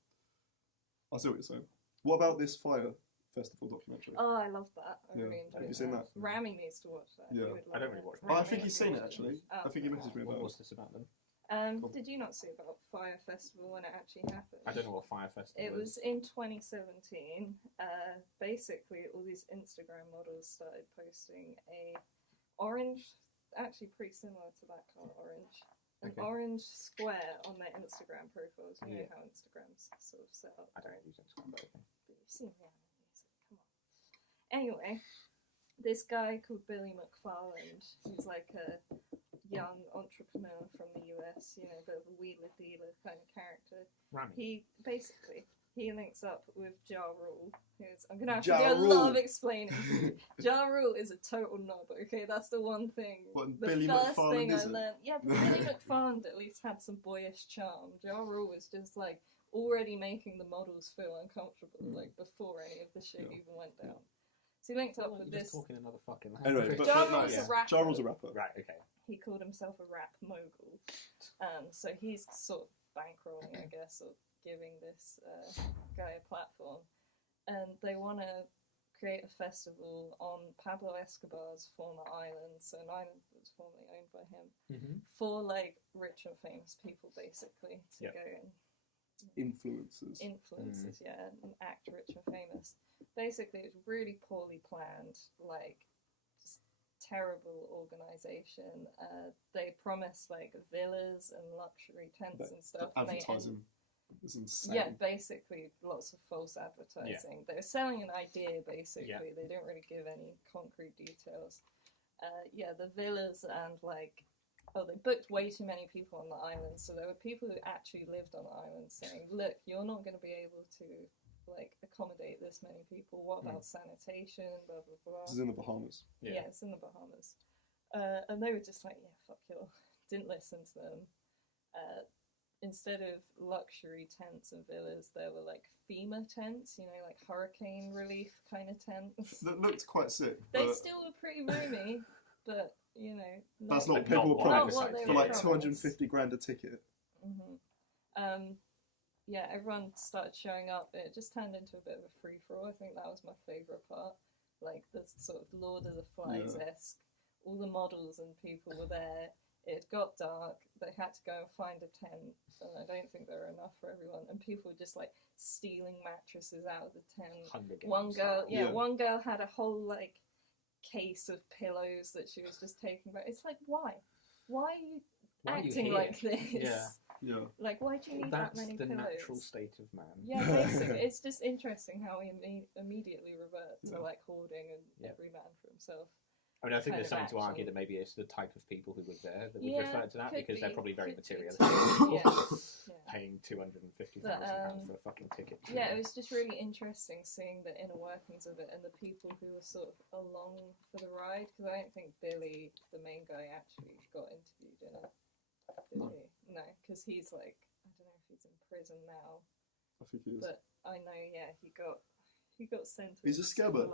I see what you're saying. What about this Fyre Festival documentary? Oh, I love that. I really enjoyed it. Have you seen that? Rami needs to watch that. Yeah. I don't really watch that. I think he's seen it actually. I think he messaged me about it. What's this about then? Did you not see about Fyre Festival when it actually happened? I don't know what Fyre Festival is. It was in 2017. Basically, all these Instagram models started posting a orange, actually pretty similar to that colour orange, an orange square on their Instagram profiles. You know how Instagram's sort of set up. I don't use Instagram, but you've seen the animals. Come on. Anyway, this guy called Billy McFarland, who's like a young entrepreneur from the US, you know, a bit of a wheeler dealer kind of character. He links up with Ja Rule, who's, I'm gonna have to do a lot of explaining. Ja Rule is a total knob. Okay, that's the one thing. The Billy first McFarland thing I isn't? learned. Yeah, but Billy McFarland at least had some boyish charm. Ja Rule was just like already making the models feel uncomfortable, like before any of the shit even went down. So he linked up with this. Talking another fucking anyway, but Ja Rule's a rapper. Ja Rule's a rapper. Right. Okay. He called himself a rap mogul. So he's sort of bankrolling, I guess, or giving this guy a platform. And they want to create a festival on Pablo Escobar's former island, so an island that was formerly owned by him, for like rich and famous people, basically, to go and influencers, yeah, and act rich and famous. Basically, it's really poorly planned, like just terrible organisation. They promised like villas and luxury tents and stuff. Advertising was insane. Yeah, basically lots of false advertising. Yeah. They were selling an idea, basically. Yeah. They didn't really give any concrete details. The villas and like, they booked way too many people on the island. So there were people who actually lived on the island saying, look, you're not going to be able to like accommodate this many people. What about sanitation? Blah, blah, blah. This is in the Bahamas. Yeah, it's in the Bahamas. And they were just like, yeah, fuck you. Didn't listen to them. Instead of luxury tents and villas, there were like FEMA tents, you know, like hurricane relief kind of tents. That looked quite sick. They still were pretty roomy, but, you know... That's not people were promised for like 250 grand a ticket. Yeah, everyone started showing up. It just turned into a bit of a free-for-all. I think that was my favourite part. Like, the sort of Lord of the Flies-esque. All the models and people were there. It got dark. They had to go and find a tent, and I don't think there were enough for everyone. And people were just like stealing mattresses out of the tent. One girl had a whole like case of pillows that she was just taking back. It's like, why? Why are you acting like this? Yeah. Like, why do you need that many pillows? That's the natural state of man. Yeah, basically, it's just interesting how we immediately revert to like hoarding and every man for himself. I mean, I think there's something to argue that maybe it's the type of people who were there that would refer to that, because they're probably very materialistic. Paying £250,000 for a fucking ticket. Yeah, it was just really interesting seeing the inner workings of it and the people who were sort of along for the ride, because I don't think Billy, the main guy, actually got interviewed in it. Did he? No, because he's like, I don't know if he's in prison now. I think he is. But I know, he got sentenced. He's a scammer.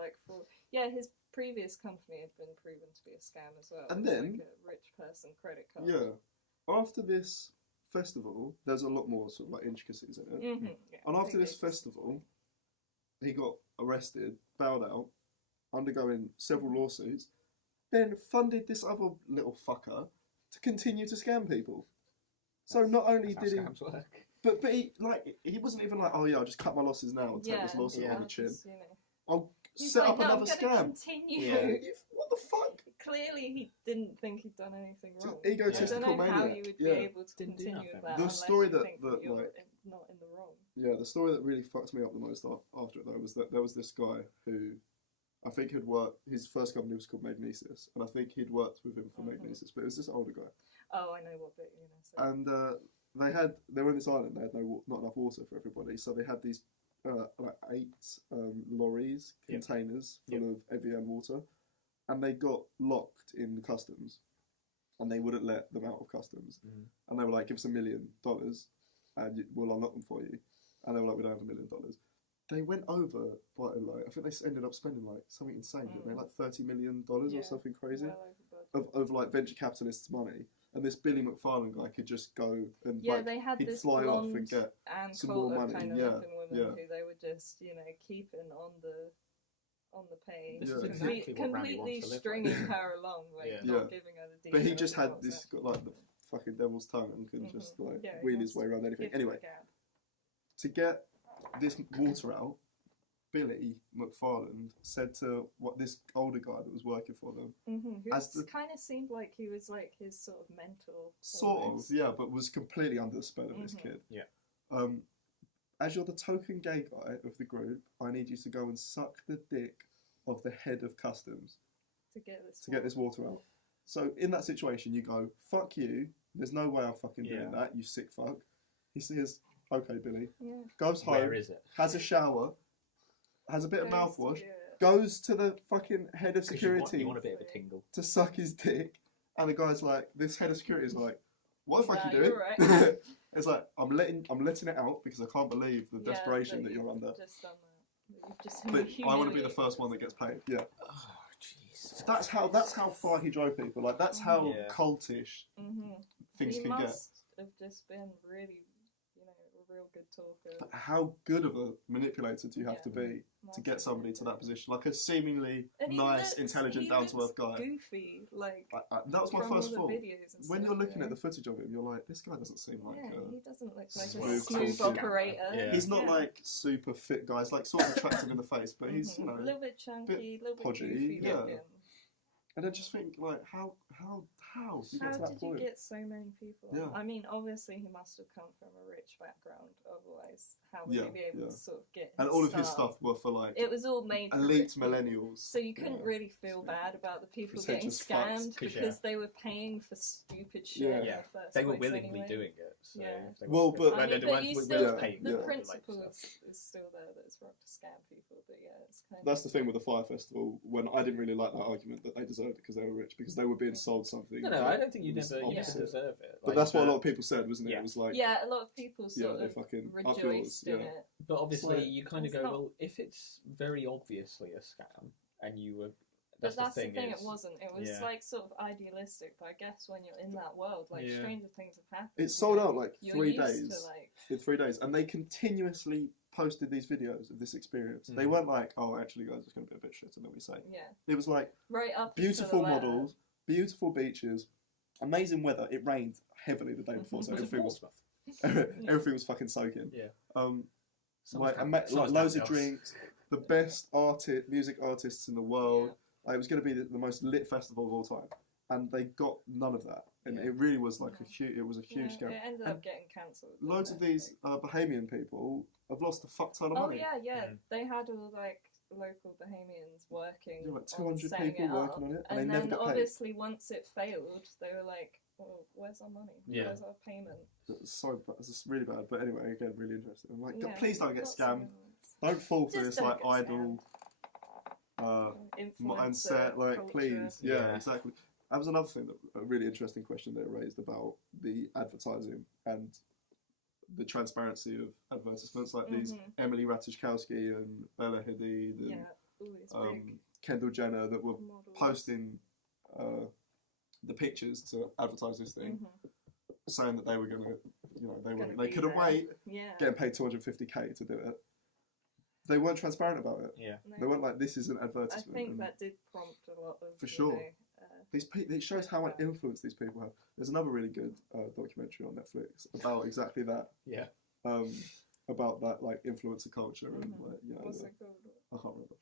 His previous company had been proven to be a scam as well. And then, like a rich person credit card. Yeah. After this festival, there's a lot more sort of like intricacies in it. And after this festival, he got arrested, bailed out, undergoing several lawsuits, then funded this other little fucker to continue to scam people. So not only did he... But he wasn't even like, oh yeah, I'll just cut my losses now and take this losses on the chin. Just, I'll set up another scam. Continue. What the fuck? Clearly he didn't think he'd done anything wrong. Egotistical maniac. I don't know how you would be able to continue with that the story that you're like not in the wrong. Yeah, the story that really fucked me up the most after it though was that there was this guy who I think had worked, his first company was called Magnesis, and I think he'd worked with him for Magnesis, but it was this older guy. Oh, I know what bit you're going to say. And they were in this island, they had not enough water for everybody, so they had these like 8 lorries, containers full of Evian water, and they got locked in the customs, and they wouldn't let them out of customs, and they were like, give us $1 million and we'll unlock them for you, and they were like, we don't have $1 million. They went over by like, I think they ended up spending like something insane, didn't they? Like $30 million or something crazy of like venture capitalists' money. And this Billy McFarland guy could just go and they had he'd this fly off and get some more money. Kind of women who they were just keeping on the page. This is exactly completely stringing her along, not giving her the details. But he just had this got like the fucking devil's tongue and couldn't just like wheel his way around anything. Anyway, to get this water out, Billy McFarland said to this older guy that was working for them, who kind of seemed like he was like his sort of mentor. Sort of, yeah, but was completely under the spell of this kid. Yeah. As you're the token gay guy of the group, I need you to go and suck the dick of the head of customs. to get this water out. So in that situation, you go, fuck you. There's no way I'm fucking doing that. You sick fuck. He says, okay, Billy. Yeah. Goes home. Where is it? Has a shower. Has a bit of mouthwash. Goes to the fucking head of security you want a bit of a tingle. to suck his dick. And the guy's like, this head of security is like, what the fuck are you doing? Right. It's like, I'm letting it out because I can't believe the desperation that you're under. Just done that. You've just But I want to be the first one that gets paid. Yeah. Oh, Jesus. That's how far he drove people. Like, that's how cultish things he can get. must have just been really, a real good talker. But how good of a manipulator do you have to be to get somebody to that position? Like a seemingly nice, intelligent, down-to-earth guy. Goofy, like. That was my first thought. When you're looking at the footage of him, you're like, this guy doesn't seem like he doesn't look like smooth a smooth talker. operator. Yeah. He's not like super fit guy. He's like sort of attractive in the face, but he's a little bit chunky, a little bit podgy, goofy yeah. looking. And I just think, like, how did you get to that point? You get so many people? Yeah. I mean, obviously he must have come from a rich background. Otherwise, how would he be able to sort of get? And all of his stuff were for like it was all made for elite rich millennials. So you couldn't really feel bad about the people getting scammed because they were paying for stupid shit. In the first they were place willingly anyway. doing it. So yeah. Well, but the principle is still there. That it's wrong to scam people, but it's kind that's the thing with the Fyre Festival. When I didn't really like that argument that they deserved it because they were rich, because they were being sold something. No, I don't think you never deserve it. But that's what a lot of people said, wasn't it? It was like a lot of people sort of fucking rejoiced in it. But obviously, you kind of go, well, if it's very obviously a scam, and you were. That's the thing. It wasn't. It was like sort of idealistic. But I guess when you're in that world, like stranger things have happened. It sold out like 3 days. In 3 days, and they continuously posted these videos of this experience. They weren't like, oh, actually, guys, it's going to be a bit shit, and then we say. Yeah. It was like right up beautiful models, beautiful beaches, amazing weather. It rained heavily the day before, so everything was fucking soaking. Yeah. Loads of drinks, the best music artists in the world. Like, it was going to be the most lit festival of all time, and they got none of that. And it really was like a huge scam. It ended up getting cancelled. Loads of these Bahamian people have lost a fuck ton of money. Oh yeah. They had all like local Bahamians working. Like 200 people working on it, and they never got paid. Obviously, once it failed, they were like, "Well, where's our money? Where's our payment?" It's really bad. But anyway, again, really interesting. I'm like, please don't get scammed. Don't fall for this don't like idol mindset. Like, culture. Please, exactly. That was another thing, a really interesting question they raised about the advertising and the transparency of advertisements, like these Emily Ratajkowski and Bella Hadid and Kendall Jenner that were posting the pictures to advertise this thing, saying that they were going to, they couldn't wait, getting paid $250K to do it. They weren't transparent about it. Yeah, they weren't like, this is an advertisement. I think that did prompt a lot of for sure. It shows how much influence these people have. There's another really good documentary on Netflix about exactly that. Yeah. About that, like, influencer culture and what's it called? I can't remember.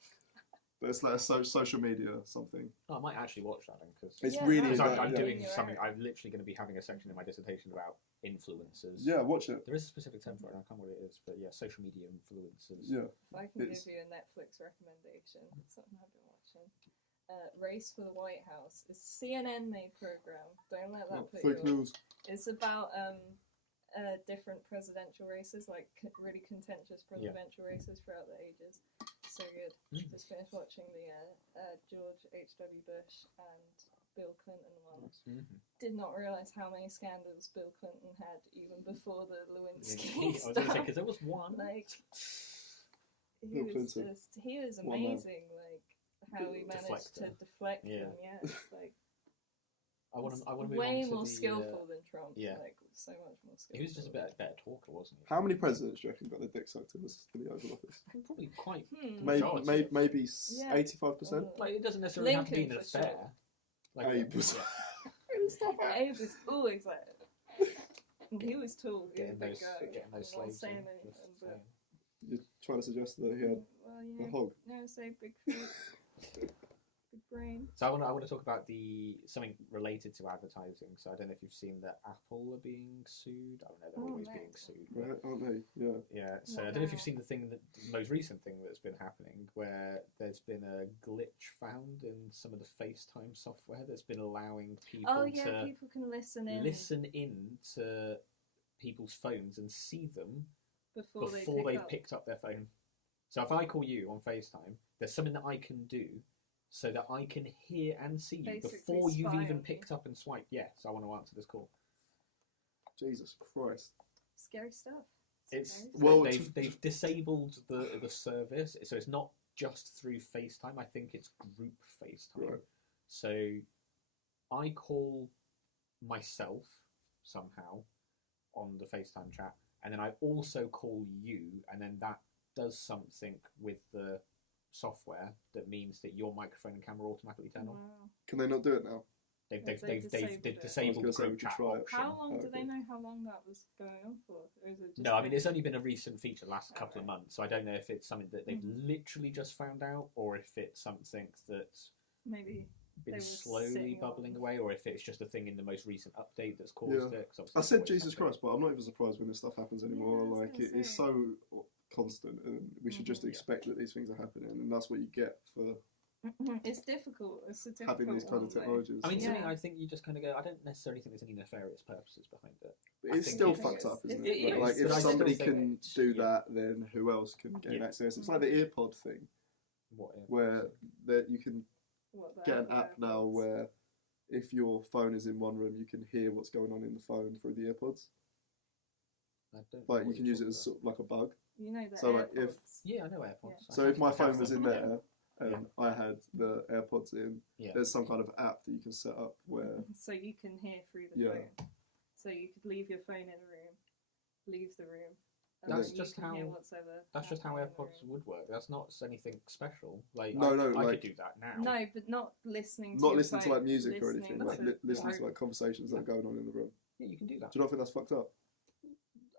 But it's like a social media something. Oh, I might actually watch that then, because it's really. Because I'm doing something. I'm literally going to be having a section in my dissertation about influencers. Yeah, watch it. There is a specific term for it. I can't remember what it is, but social media influencers. Yeah. If I can give you a Netflix recommendation, something I've been watching. Race for the White House. It's a CNN made program. Don't let that put fake you news. It's about different presidential races, like really contentious presidential races throughout the ages. So good. Just finished watching the George H.W. Bush and Bill Clinton one. Did not realise how many scandals Bill Clinton had even before the Lewinsky stuff. Because there was one. Like, he was amazing. Like, how he managed to deflect them. Yeah, it's like I want to move way on to more skillful than Trump. Yeah, like so much more skillful. He was just a better talker, wasn't he? How many presidents do you reckon got their dick sucked in the Oval Office? Probably quite. Maybe 85%. Like, it doesn't necessarily have to be an affair. Sure. Like, Abe was. Abe was always like. He was tall. Getting those slaves. You're trying to suggest that he had a hog? No, say big feet. Big brain. So I want to talk about something related to advertising. So I don't know if you've seen that Apple are being sued. I don't know, they're always being sued. Right, aren't they? Yeah. Yeah. So I don't know if you've seen the most recent thing that's been happening, where there's been a glitch found in some of the FaceTime software that's been allowing people people can listen in to people's phones and see them before they've picked up their phone. So if I call you on FaceTime, there's something that I can do so that I can hear and see you before you've even picked up and swiped yes, I want to answer this call. Jesus Christ. Scary stuff. They've disabled the service, so it's not just through FaceTime. I think it's group FaceTime. Right. So I call myself somehow on the FaceTime chat, and then I also call you, and then that does something with the software that means that your microphone and camera automatically turn on. Can they not do it now? They've disabled the group chat option. How long do they know how long that was going on for? Or is it just no, I mean it's only been a recent feature, last couple of months. So I don't know if it's something that they've literally just found out, or if it's something that's maybe been slowly bubbling away, or if it's just a thing in the most recent update that's caused it. I said Jesus Christ, but I'm not even surprised when this stuff happens anymore. Like it's so constant, and we should just expect that these things are happening, and that's what you get for. It's difficult. It's a difficult having these kind of technologies. I mean, to me, I think you just kind of go. I don't necessarily think there's any nefarious purposes behind it. But it's still fucked up, isn't it? Like if somebody can do that, then who else can gain access? It's like the earpod thing, where that you can get an app now where if your phone is in one room, you can hear what's going on in the phone through the earpods. Like you can use it as sort of like a bug. You know that. So like if I know AirPods. So if my phone was in there. I had the AirPods in. There's some kind of app that you can set up where. So you can hear through the phone. So you could leave your phone in a room, leave the room. That's just how. That's just how AirPods would work. That's not anything special. Like I could do that now. No, but not listening. Not listening to like music or anything. Like listening to like conversations that are going on in the room. Yeah, you can do that. Do you not think that's fucked up?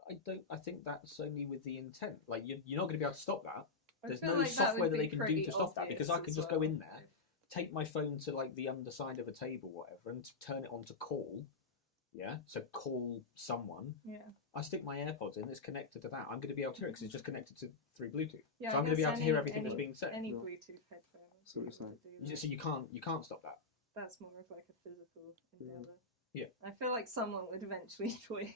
I don't. I think that's only with the intent. Like you're not going to be able to stop that. There's no like software that they can do to stop that, because I can just go in there, well. take my phone to like the underside of a table, whatever, and turn it on to call. Yeah, so call someone. Yeah. I stick my AirPods in. It's connected to that. I'm going to be able to hear it because it's just connected through Bluetooth. Yeah, so I'm going to be able to hear everything that's being said. Any Bluetooth headphones. So what you're saying. So you can't stop that. That's more of like a physical endeavour. Yeah. I feel like someone would eventually twig.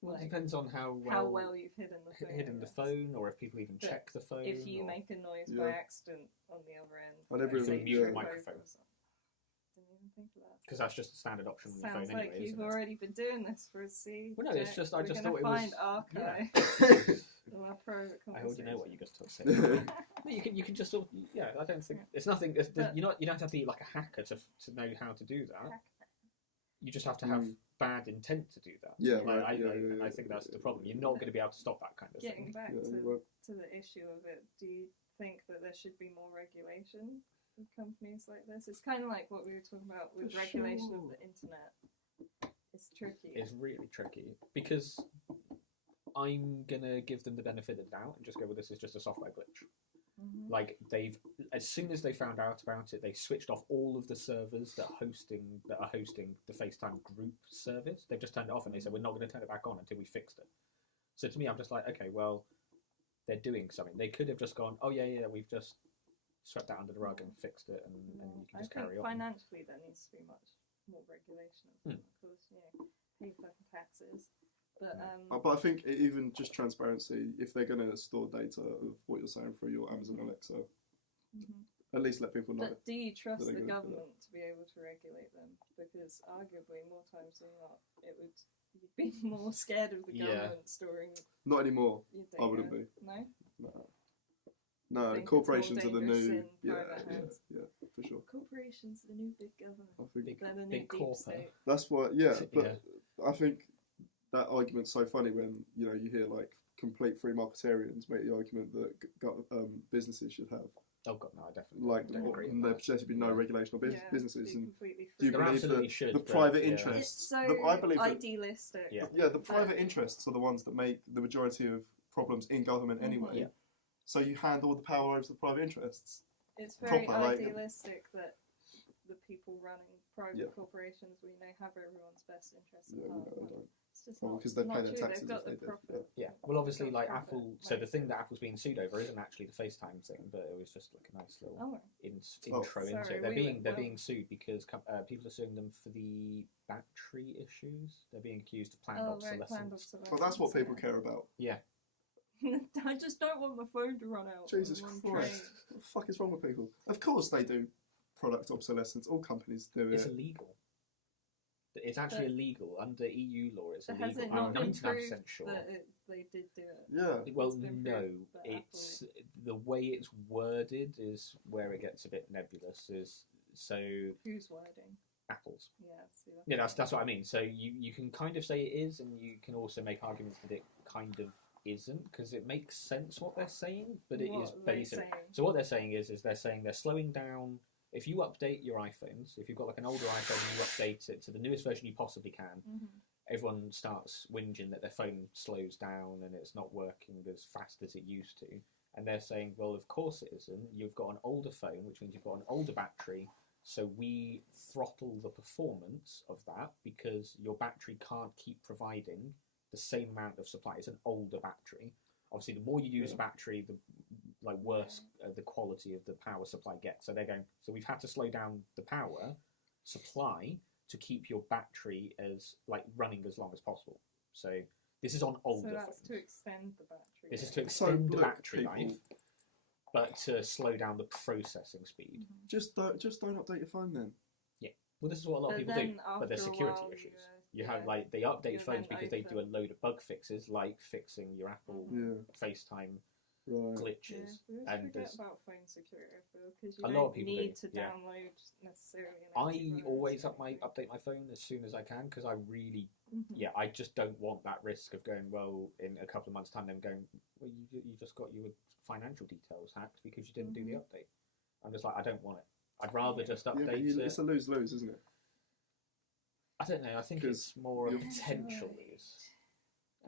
Well, it depends on how well you've hidden the phone, or if people even check the phone. If you make a noise by accident on the other end, I never even mute your microphone. Didn't even think of that. Because that's just a standard option on your phone anyway. Sounds like you've already been doing this for a C. Well, no, it's just I just thought it was. Find archive. Of our private conversation. I already know what you just took. No, you can just sort of, I don't think it's nothing. You don't have to be like a hacker to know how to do that. You just have to have bad intent to do that. Yeah, I think that's the problem. You're not going to be able to stop that kind of thing. Getting back to the issue of it, do you think that there should be more regulation of companies like this? It's kind of like what we were talking about with regulation of the internet. It's tricky. It's really tricky because I'm going to give them the benefit of the doubt and just go, well, this is just a software glitch. Mm-hmm. Like as soon as they found out about it, they switched off all of the servers that are hosting the FaceTime group service. They've just turned it off, and they said we're not going to turn it back on until we fixed it. So to me, I'm just like, okay, well, they're doing something. They could have just gone, oh yeah, we've just swept that under the rug and fixed it, and you can just carry on. Financially, there needs to be much more regulation, of course. Pay fucking taxes. But I think even just transparency, if they're going to store data of what you're saying through your Amazon Alexa, at least let people know. But do you trust the government to be able to regulate them? Because arguably, more times than not, you'd be more scared of the government storing. Not anymore. I wouldn't be. No, corporations are the new. Yeah, for sure. Corporations are the new big government. I think they're the new deep state. That's what. But I think that argument's so funny when you hear like complete free marketarians make the argument that businesses should have. Oh god, no, I definitely don't agree. There should be no regulation of businesses, and do you believe that the private interests? It's so I believe idealistic. The private interests are the ones that make the majority of problems in government anyway. So you hand all the power over to the private interests. It's very idealistic that the people running private corporations, we know, have everyone's best interests at heart. No, they don't. It's just because they pay their true. taxes They've got if they the do. profit. Yeah. Well, obviously, like Profit Apple. So the thing that Apple's being sued over isn't actually the FaceTime thing, but it was just like a nice little intro into it. They're being sued because people are suing them for the battery issues. They're being accused of planned obsolescence. Well, that's what people care about. Yeah. I just don't want my phone to run out. Jesus Christ! What the fuck is wrong with people? Of course they do product obsolescence. All companies do it. It's illegal. It's actually illegal under EU law. It's illegal. Has it not I'm been 99% proved sure that they did do it? Yeah. Well, no. It's the way it's worded is where it gets a bit nebulous. Is so. Who's wording? Apple's. Yeah. Yeah, that's what I mean. So you can kind of say it is, and you can also make arguments that it kind of isn't, because it makes sense what they're saying, but it is basic. So what they're saying is they're saying they're slowing down. If you update your iPhones, if you've got like an older iPhone and you update it to the newest version you possibly can, everyone starts whinging that their phone slows down and it's not working as fast as it used to. And they're saying, well, of course it isn't. You've got an older phone, which means you've got an older battery, so we throttle the performance of that because your battery can't keep providing the same amount of supply. It's an older battery. Obviously, the more you use a battery, the worse the quality of the power supply gets. So they're going. So we've had to slow down the power supply to keep your battery as running as long as possible. So this is on older. So that's phones. to extend the battery. This is to extend the battery life, but to slow down the processing speed. Just don't update your phone then. Yeah. Well, this is what a lot of people do, but there's security issues. You have they update phones because they do a load of bug fixes, like fixing your Apple FaceTime glitches. And forget about phone security, because you lot of people need to download necessarily. I always update my phone as soon as I can, because I really, I just don't want that risk of going, well, in a couple of months' time, them going, well, you just got your financial details hacked because you didn't do the update. I'm just like, I don't want it. I'd rather just update it. It's a lose-lose, isn't it? I don't know. I think it's more a potential lose.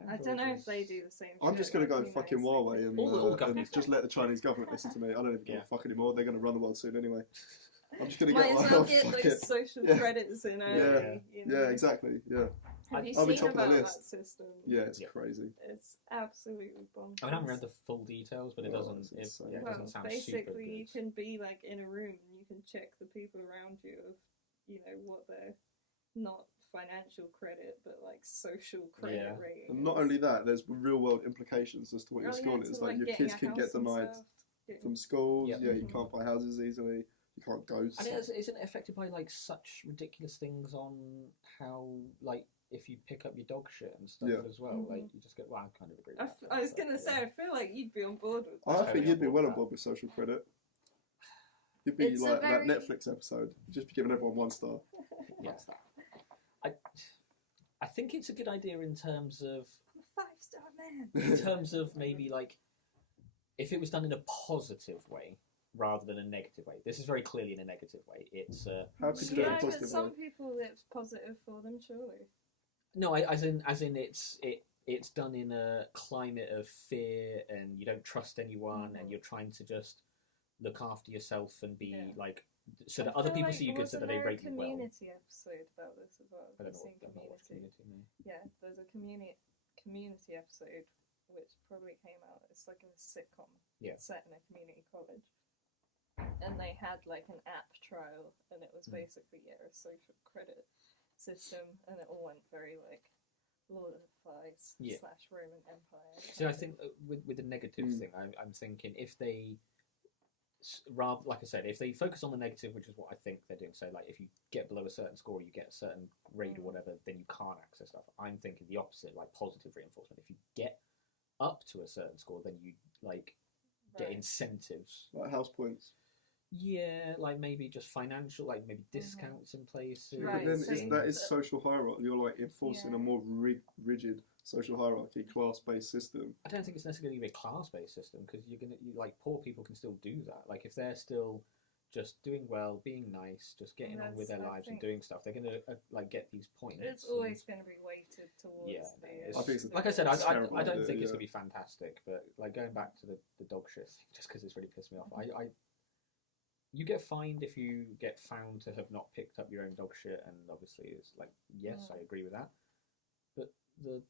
I don't know if they do the same. I'm just going to go fucking Huawei and just let the Chinese government listen to me. I don't even give a fuck anymore. They're going to run the world soon anyway. I'm just going to get those social credits in early. Yeah, exactly. Yeah. Have you seen about that system? Yeah, it's crazy. It's absolutely bonkers. I haven't read the full details, but it doesn't. It doesn't sound basically, super good. you can be in a room and you can check the people around you of, what their not financial credit, but social credit rating. And not only that, there's real world implications as to what your school is. Like your kids can get denied from schools. Yeah, you can't buy houses easily. You can't go. And isn't it affected by such ridiculous things on how if you pick up your dog shit and stuff as well, you just get. Well, I kind of agree with that. I was going to say, I feel like you'd be on board with that. I think you'd be well on board with social credit. You'd be that Netflix episode. Just be giving everyone 1 star. Yeah. I think it's a good idea in terms of... I'm a 5-star man. In terms of maybe if it was done in a positive way rather than a negative way. This is very clearly in a negative way. It's how could you do it in a positive way? Some people it's positive for them, surely. No, as in it's done in a climate of fear and you don't trust anyone and you're trying to just look after yourself and be so that other people see you good, so that they rate you well. There's a community episode about this as well. I don't know what community. Yeah, there's a community episode which probably came out. It's like a sitcom set in a community college, and they had an app trial, and it was basically a social credit system, and it all went very Lord of the Flies / Roman Empire. So I think with the negative thing, I'm thinking if they. Rather, like I said, if they focus on the negative, which is what I think they're doing, so if you get below a certain score, you get a certain grade or whatever, then you can't access stuff. I'm thinking the opposite, positive reinforcement. If you get up to a certain score, then you get incentives, like house points. Yeah, maybe just financial, maybe discounts in places. Right. But then that is social hierarchy. You're enforcing a more rigid social hierarchy, class-based system. I don't think it's necessarily going to be a class-based system, because poor people can still do that. If they're still just doing well, being nice, just getting on with their lives and doing stuff, they're going to get these points. It's always going to be weighted towards I think like I said, I don't think it's going to be fantastic, but going back to the dog shit thing, just because it's really pissed me off, you get fined if you get found to have not picked up your own dog shit, and obviously it's like, yes, I agree with that. But the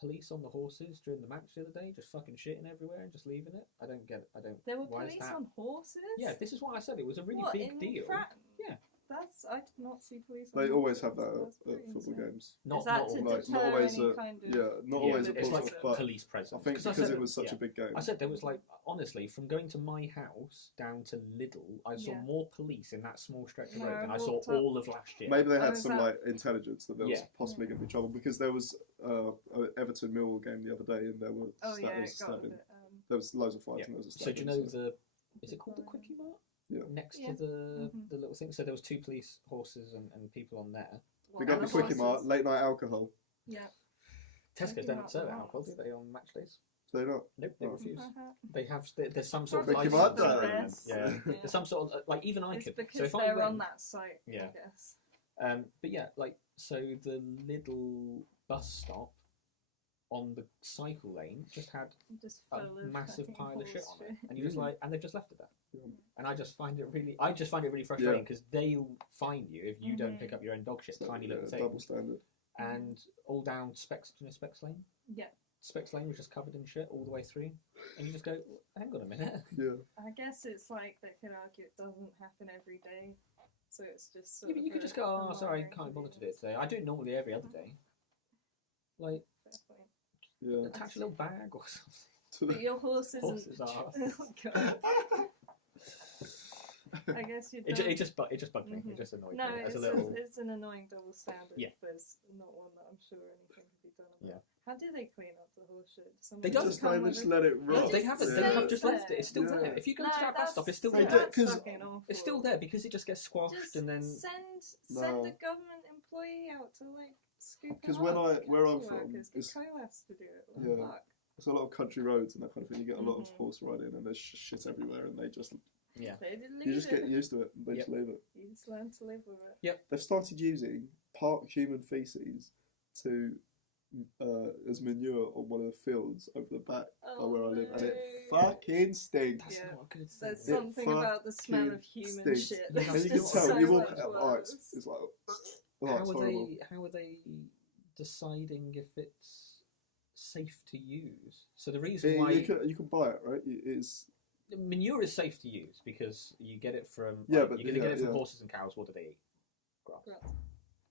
police on the horses during the match the other day, just fucking shitting everywhere and just leaving it. I don't get it. There were why police is that? On horses? Yeah, this is why I said it was a really big deal. Yeah. I did not see police. They always have that at football games. Not always. Not always. Not always. It's like police presence. I think because it was such a big game. I said there was like, honestly, from going to my house down to Lidl, I saw more police in that small stretch of road than I saw all of last year. Maybe they had some like intelligence that there was possibly going to be trouble, because there was an Everton Millwall game the other day, and there were there was loads of fighting. So do you know is it called the Quickie Mart? Yeah. Next to the little thing. So there was 2 police horses and people on there. They got the Quickie Mart, late night alcohol. Yeah. Tesco's don't serve alcohol, do they, on match days? Do they not? Nope, they refuse. They have. There's some sort of Quickie Mart agreement. Yeah. There's some sort of like, even I could. Because so they're on that site. Yeah. I guess. But yeah, like, so the Lidl bus stop on the cycle lane just had a massive pile of shit on it, and you just like, and they've just left it there. And I just find it really frustrating, because they'll fine you if you don't pick up your own dog shit. Tiny little thing. Double standard. And all down Specs, do you know Specs Lane? Yeah. Specs Lane was just covered in shit all the way through, and you just go, hang on a minute. Yeah. I guess it's like they could argue it doesn't happen every day, so it's just. Sort but you could just go, oh, sorry, can't be bothered to do it today. I do it normally every other day. Like. Yeah. Attach a little bag or something. But your horse isn't. Horse's arse. Oh God. I guess you. It just bugged me. It just annoyed me. No, it's an annoying double standard. Yeah. There's not one that I'm sure anything can be done about. How do they clean up the horse shit? They don't just let it rot. They have just left it. It's still there. If you go to that bus stop, it's still there. It's still there because it just gets squashed and then. Send a government employee out to like scoop it up. Because where I'm from, it's has to do it. Yeah. There's a lot of country roads and that kind of thing. You get a lot of horse riding, and there's shit everywhere, and they just. Yeah. You just get used to it and they just leave it. You just learn to live with it. Yep. They've started using parked human feces to as manure on one of the fields over the back where I live, and it fucking stinks. That's not a good thing. There's something about the smell of human shit. And you can tell you walk out, it's like how are they deciding if it's safe to use? So the reason why you can buy it, right? It's manure is safe to use because you get it from you're going to get it from horses and cows. What do they eat? Grass.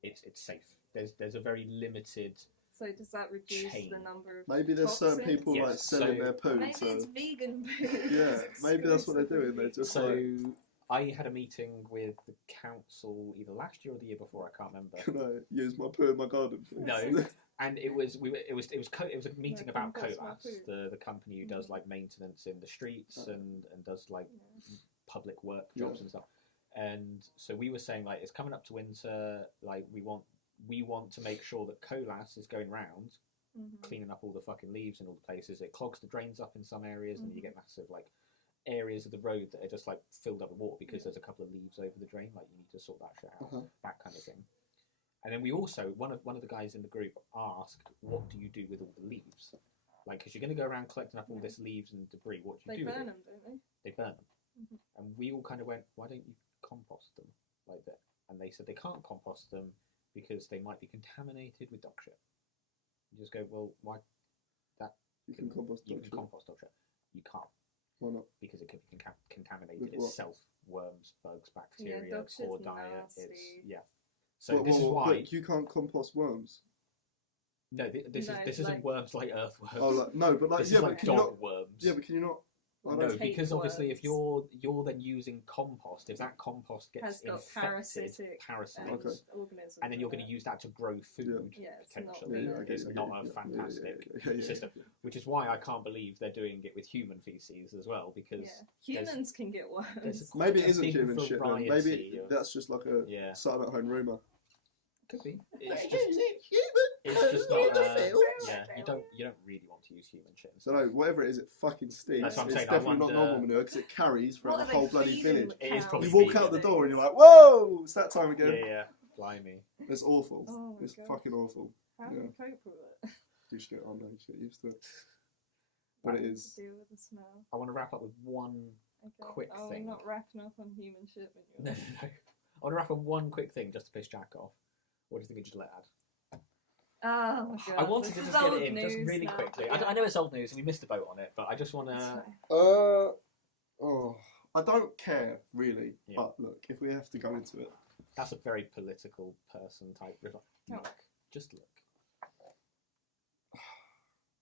It's safe. There's a very limited. So does that reduce the number of maybe there's toxins? certain people like selling their poo. Maybe it's vegan poo. Yeah, maybe that's what they're doing. They're just I had a meeting with the council either last year or the year before. I can't remember. Can I use my poo in my garden, please? No. And it was a meeting about Colas, the company who does like maintenance in the streets and does like public work jobs and stuff. And so we were saying like it's coming up to winter, like we want to make sure that Colas is going round cleaning up all the fucking leaves in all the places. It clogs the drains up in some areas, and you get massive like areas of the road that are just like filled up with water because there's a couple of leaves over the drain. Like you need to sort that shit out, that kind of thing. And then we also, one of the guys in the group asked, what do you do with all the leaves? Like, because you're going to go around collecting up all this leaves and debris, what do you do with it? They burn them, don't they? They burn them. And we all kind of went, why don't you compost them like that? And they said they can't compost them because they might be contaminated with dog shit. You just go, well, why? You can compost dog shit. You can't. Why not? Because it could be contaminated itself. Worms, bugs, bacteria, poor diet. So this is why. But you can't compost worms. No, this isn't worms like earthworms. Oh, no, but like this is like dog worms. Yeah, but can you not? No, because obviously if you're then using compost, if that compost gets infected, parasites, and then you're going to use that to grow food potentially, it's not a fantastic system. Which is why I can't believe they're doing it with human feces as well, because humans can get worms. Maybe it isn't human shit. Then. Maybe that's just like a starting at home rumour. Could be. It's just not. You don't really want to use human shit. So no, whatever it is, it fucking stinks. That's what I'm saying. It's definitely not normal manure because it carries throughout the whole bloody village. It is probably. You walk out the door and you're like, whoa, it's that time again. Yeah, blimey. It's awful. Oh it's fucking awful. How do you cope with it? You just get used to it. But it is. Deal with the smell. I want to wrap up with one quick Are thing. we not wrapping up on human shit? No. I want to wrap on one quick thing just to piss Jack off. What do you think of Gillette ad? Oh my god. I wanted to just get it in just really quickly. Yeah. I know it's old news and we missed the boat on it, but I just want to... I don't care, really. Yeah. But look, if we have to go into it... That's a very political person type. Look. Just look.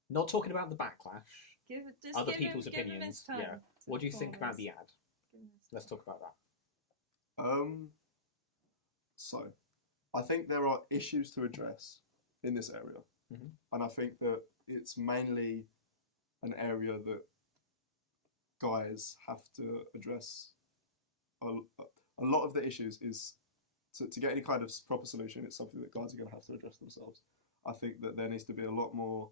Not talking about the backlash. Other people's opinions. Yeah. What do you think about the ad? Let's talk about that. So, I think there are issues to address in this area. Mm-hmm. And I think that it's mainly an area that guys have to address. A lot of the issues is, to get any kind of proper solution, it's something that guys are going to have to address themselves. I think that there needs to be a lot more,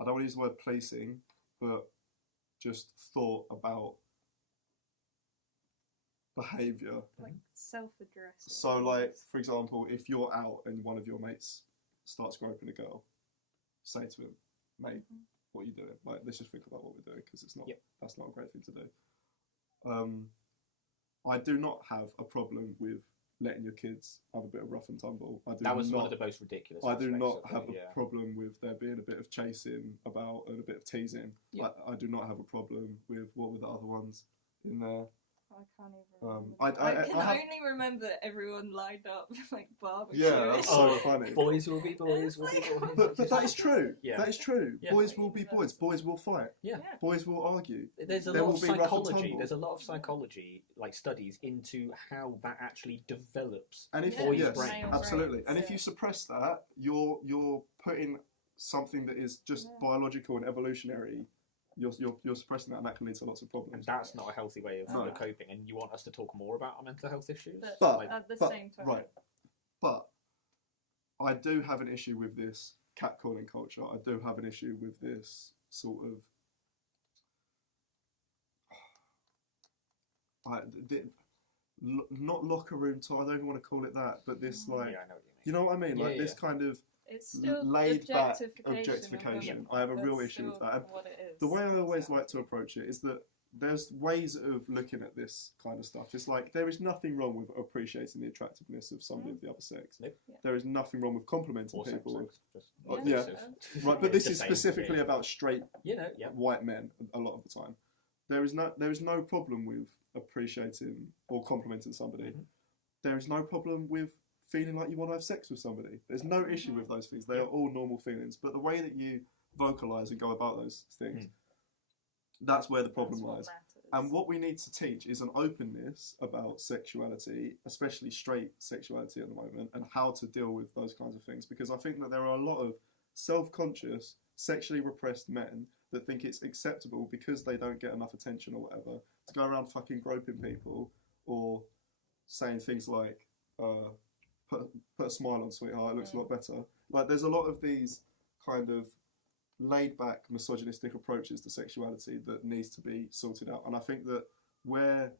I don't want to use the word policing, but just thought about behaviour. Like self-addressing. So, like, for example, if you're out and one of your mates starts groping a girl, say to him, mate, what are you doing? Like, let's just think about what we're doing, because it's not, that's not a great thing to do. I do not have a problem with letting your kids have a bit of rough and tumble. That was one of the most ridiculous I do not of have it, a problem with there being a bit of chasing about and a bit of teasing. Yeah. I do not have a problem with what were the other ones in there. I can't even remember. I can only remember everyone lined up like barbecue. Yeah, that's so funny. Boys will be boys, will be boys. But that is true. Yeah. That is true. Yeah. Boys will be boys. Boys will fight. Yeah. Boys will argue. There's a There lot will of be rough and psychology. tumble. There's a lot of psychology, like studies into how that actually develops. And if boys' yes, brains. absolutely. And if yeah. you suppress that, you're putting something that is just biological and evolutionary. You're suppressing that, and that can lead to lots of problems. And that's not a healthy way of No. coping. And you want us to talk more about our mental health issues? But at the same time, right. But I do have an issue with this catcalling culture. I do have an issue with this sort of. Not locker room talk. I don't even want to call it that, but this like, Yeah, I know what you know what I mean? Yeah, Like this kind of it's still laid back objectification. objectification. Of I have a real that's issue with still that. And what it is. the way I always like to approach it is that there's ways of looking at this kind of stuff. It's like there is nothing wrong with appreciating the attractiveness of somebody of the other sex. Nope. Yeah. There is nothing wrong with complimenting Or people. Just Yeah. Right, but this the is same, specifically really. about straight Yeah. white men a lot of the time. There is no problem with appreciating or complimenting somebody. Mm-hmm. There is no problem with feeling like you want to have sex with somebody. There's no issue with those things. They are all normal feelings. But the way that you vocalise and go about those things, that's where the problem lies. And what we need to teach is an openness about sexuality, especially straight sexuality at the moment, and how to deal with those kinds of things. Because I think that there are a lot of self-conscious, sexually repressed men that think it's acceptable because they don't get enough attention or whatever to go around fucking groping people or saying things like, put a smile on, sweetheart, it looks a lot better. Like, there's a lot of these kind of laid-back, misogynistic approaches to sexuality that needs to be sorted out. And I think that where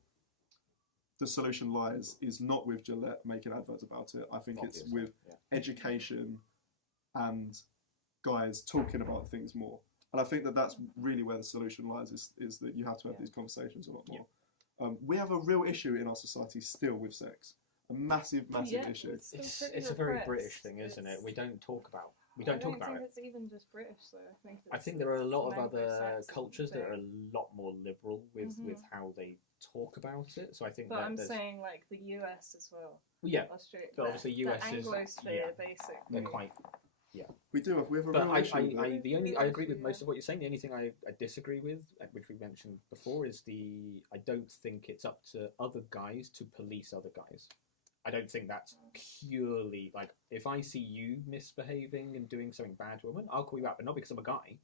the solution lies is not with Gillette making adverts about it. I think it's with education and guys talking about things more. And I think that that's really where the solution lies, is that you have to have these conversations a lot more. We have a real issue in our society still with sex. A massive issue. It's a very British thing, isn't it? We don't talk about I don't talk about think it. it's even just British, though. I think there are a lot of other cultures that are a lot more liberal with how they talk about it. So I think But that I'm there's... saying, like, the US as well. Yeah. Australia. But obviously US the is... Anglosphere, basically. They're quite... We have a But real issue. I agree with most of what you're saying. The only thing I disagree with, which we mentioned before, is I don't think it's up to other guys to police other guys. I don't think that's purely, like, if I see you misbehaving and doing something bad to a woman, I'll call you out, but not because I'm a guy,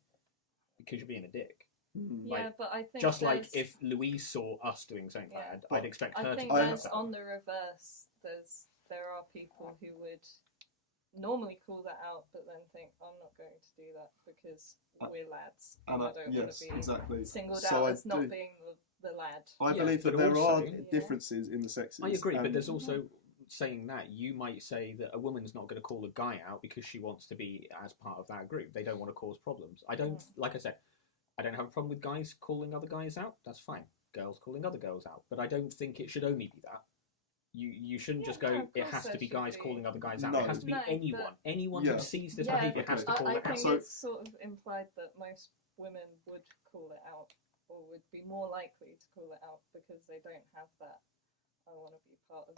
because you're being a dick. Yeah, but I think just like if Louise saw us doing something bad, I'd expect her to do that. On the reverse, there are people who would normally call that out, but then think, I'm not going to do that because we're lads. And I don't want to be singled out as not being the lad. I believe that there are differences in the sexes. I agree, but there's also saying that you might say that a woman's not going to call a guy out because she wants to be as part of that group. They don't want to cause problems. I don't, like I said, I don't have a problem with guys calling other guys out. That's fine. girls calling other girls out. But I don't think it should only be that. You shouldn't just go, it has to be guys calling other guys out. It has to be anyone. Anyone who sees this behaviour has to call it out. I think it's sort of implied that most women would call it out, or would be more likely to call it out because they don't have that. I want to be part of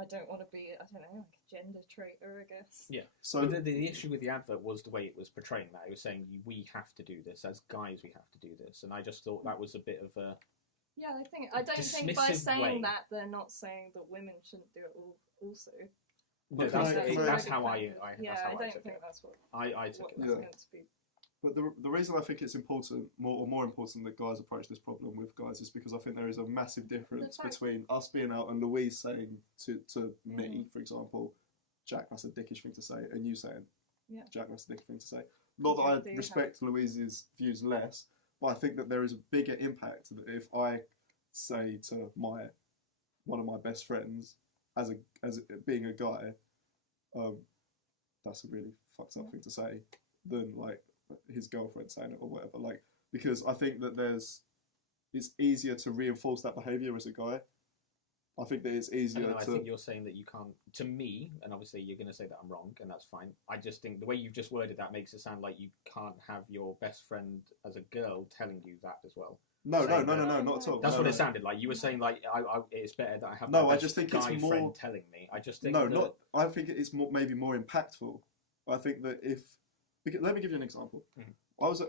I don't want to be, I don't know, like a gender traitor, I guess. Yeah. So the issue with the advert was the way it was portraying that. It was saying, we have to do this. As guys, we have to do this. And I just thought that was a bit of a... Yeah, I don't think by saying that, they're not saying that women shouldn't do it also. No, that's how I took think that's what I took it. Meant to be. But the reason I think it's important, more important that guys approach this problem with guys, is because I think there is a massive difference between us being out and Louise saying to me, for example, Jack, that's a dickish thing to say, and you saying, Jack, that's a dickish thing to say. Not that I respect Louise's views less, but I think that there is a bigger impact that if I say to one of my best friends, as being a guy, that's a really fucked up thing to say, than like his girlfriend saying it or whatever. Like, because I think that it's easier to reinforce that behaviour as a guy. I think that it's easier I think you're saying that you can't, to me, and obviously you're going to say that I'm wrong, and that's fine. I just think the way you've just worded that makes it sound like you can't have your best friend as a girl telling you that as well. No, not at all. That's what it sounded like. You were saying like, it's better that I have I just think it's more friend telling me. I just think I think it's maybe more impactful. I think that let me give you an example. Mm-hmm. I was at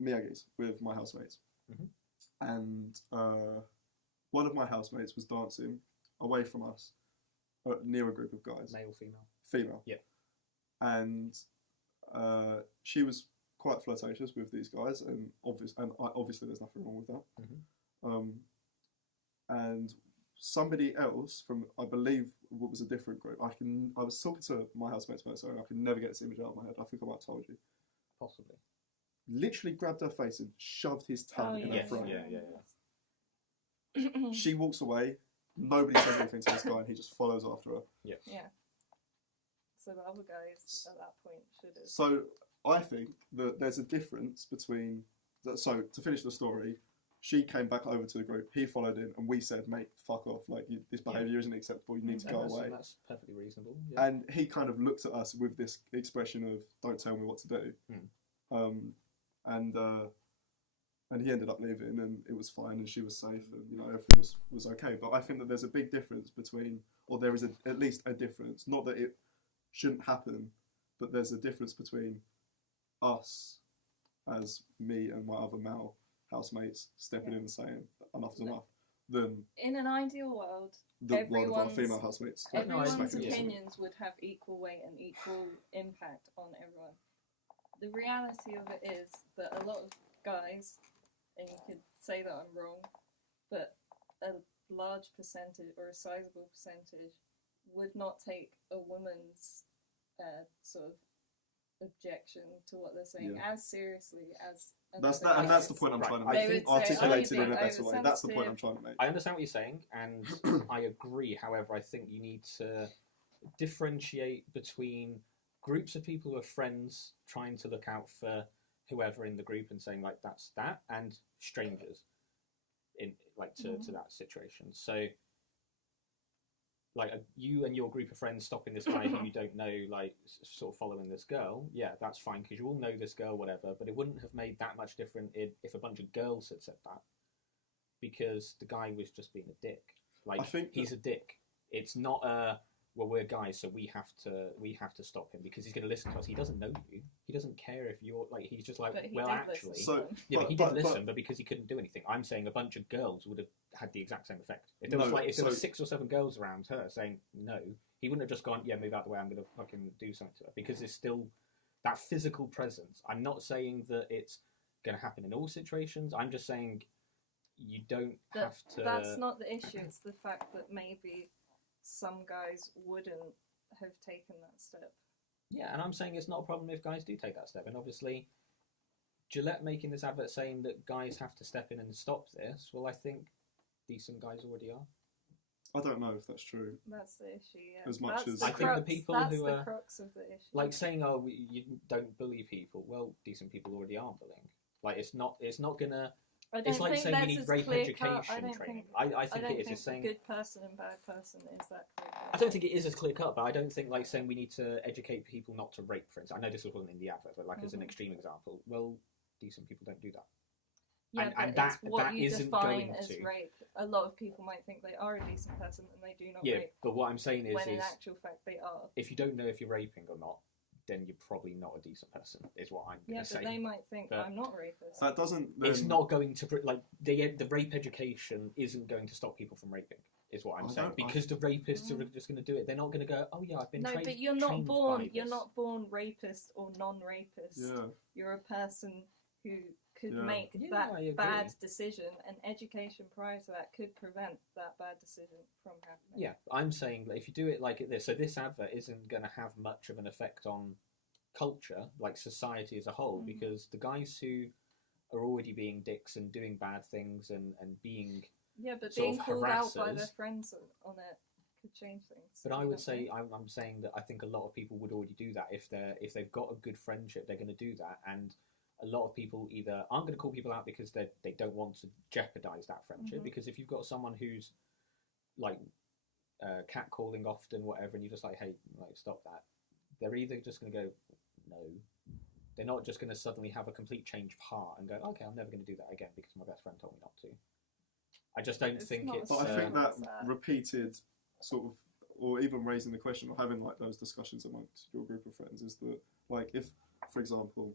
Miyagi's with my housemates, and one of my housemates was dancing away from us, near a group of guys. Male, female? Female. Yeah. And she was quite flirtatious with these guys, and obviously there's nothing wrong with that. Mm-hmm. And somebody else from, I believe, what was a different group. I was talking to my housemates about it, so I could never get this image out of my head. I think I might have told you. Possibly. Literally grabbed her face and shoved his tongue in her throat. Yeah. She walks away. Nobody says anything to this guy, and he just follows after her. Yeah. So the other guys at that point should have. So I think that there's a difference between. So to finish the story, she came back over to the group. He followed in, and we said, "Mate, fuck off! Like this behaviour isn't acceptable. You need to go away." That's perfectly reasonable. Yeah. And he kind of looked at us with this expression of, "Don't tell me what to do." And he ended up leaving, and it was fine, and she was safe, and everything was okay. But I think that there's a big difference between, or there is at least a difference. Not that it shouldn't happen, but there's a difference between us, as me and my other male housemates, stepping in and saying enough is enough. Than in an ideal world, everyone's female housemates. Everyone's opinions would have equal weight and equal impact on everyone. The reality of it is that a lot of guys, and you could say that I'm wrong, but a large percentage or a sizable percentage would not take a woman's sort of objection to what they're saying as seriously as that's the point I'm trying to make. I think articulated in a better way. That's the point I'm trying to make. I understand what you're saying, and I agree. However, I think you need to differentiate between groups of people who are friends trying to look out for whoever in the group and saying like that's that, and strangers in like to that situation. So like you and your group of friends stopping this guy who you don't know, like sort of following this girl, that's fine because you all know this girl, whatever. But it wouldn't have made that much different if a bunch of girls had said that, because the guy was just being a dick. Like I think he's a dick. It's not a we're guys, so we have to stop him because he's going to listen to us. He doesn't know you. He doesn't care if you're like. He's just like, well, actually, but he did listen, but because he couldn't do anything. I'm saying a bunch of girls would have had the exact same effect. If there was there were 6 or 7 girls around her saying no, he wouldn't have just gone, move out the way. I'm going to fucking do something to her, because there's still that physical presence. I'm not saying that it's going to happen in all situations. I'm just saying you don't have to. That's not the issue. It's the fact that maybe some guys wouldn't have taken that step. Yeah, and I'm saying it's not a problem if guys do take that step. And obviously, Gillette making this advert saying that guys have to step in and stop this, well, I think decent guys already are. I don't know if that's true. That's the issue, yeah. As much as I think the people who are crux of the issue. like saying, you don't bully people. Well, decent people already are bullying. Like it's not gonna. I don't It's like think saying we that's need as rape clear-cut. education training. I I think don't it is. think It's saying good person and bad person is that clear. I don't think it is as clear cut, but I don't think like saying we need to educate people not to rape, for instance. I know this wasn't in the advert, but like as an extreme example, well, decent people don't do that. Yeah, and but it's what that you isn't define going as to. rape. A lot of people might think they are a decent person and they do not Yeah, rape. but what I'm saying when in is actual fact they are. if you don't know if you're raping or not, then you're probably not a decent person. Is what I'm going to say. Yeah, but they might think I'm not a rapist. That doesn't. It's not going to like the rape education isn't going to stop people from raping. Is what I'm saying, because the rapists are just going to do it. They're not going to go, oh yeah, I've been trained. No, but you're not born. You're this. not born rapist or non-rapist. Yeah. You're a person who could make Yeah, that bad decision, and education prior to that could prevent that bad decision from happening. Yeah, I'm saying that if you do it like this, so this advert isn't going to have much of an effect on culture, like society as a whole, because the guys who are already being dicks and doing bad things and being but being called harassers, out by their friends on it could change things. But I would say I'm saying that I think a lot of people would already do that if they've got a good friendship, they're going to do that, and a lot of people either aren't going to call people out because they don't want to jeopardize that friendship. Because if you've got someone who's like catcalling often, whatever, and you're just like, hey, like stop that, they're either just going to go no. They're not just going to suddenly have a complete change of heart and go, okay, I'm never going to do that again because my best friend told me not to. I just don't think it's... But I think that repeated sort of, or even raising the question or having like those discussions amongst your group of friends is that, like, if, for example,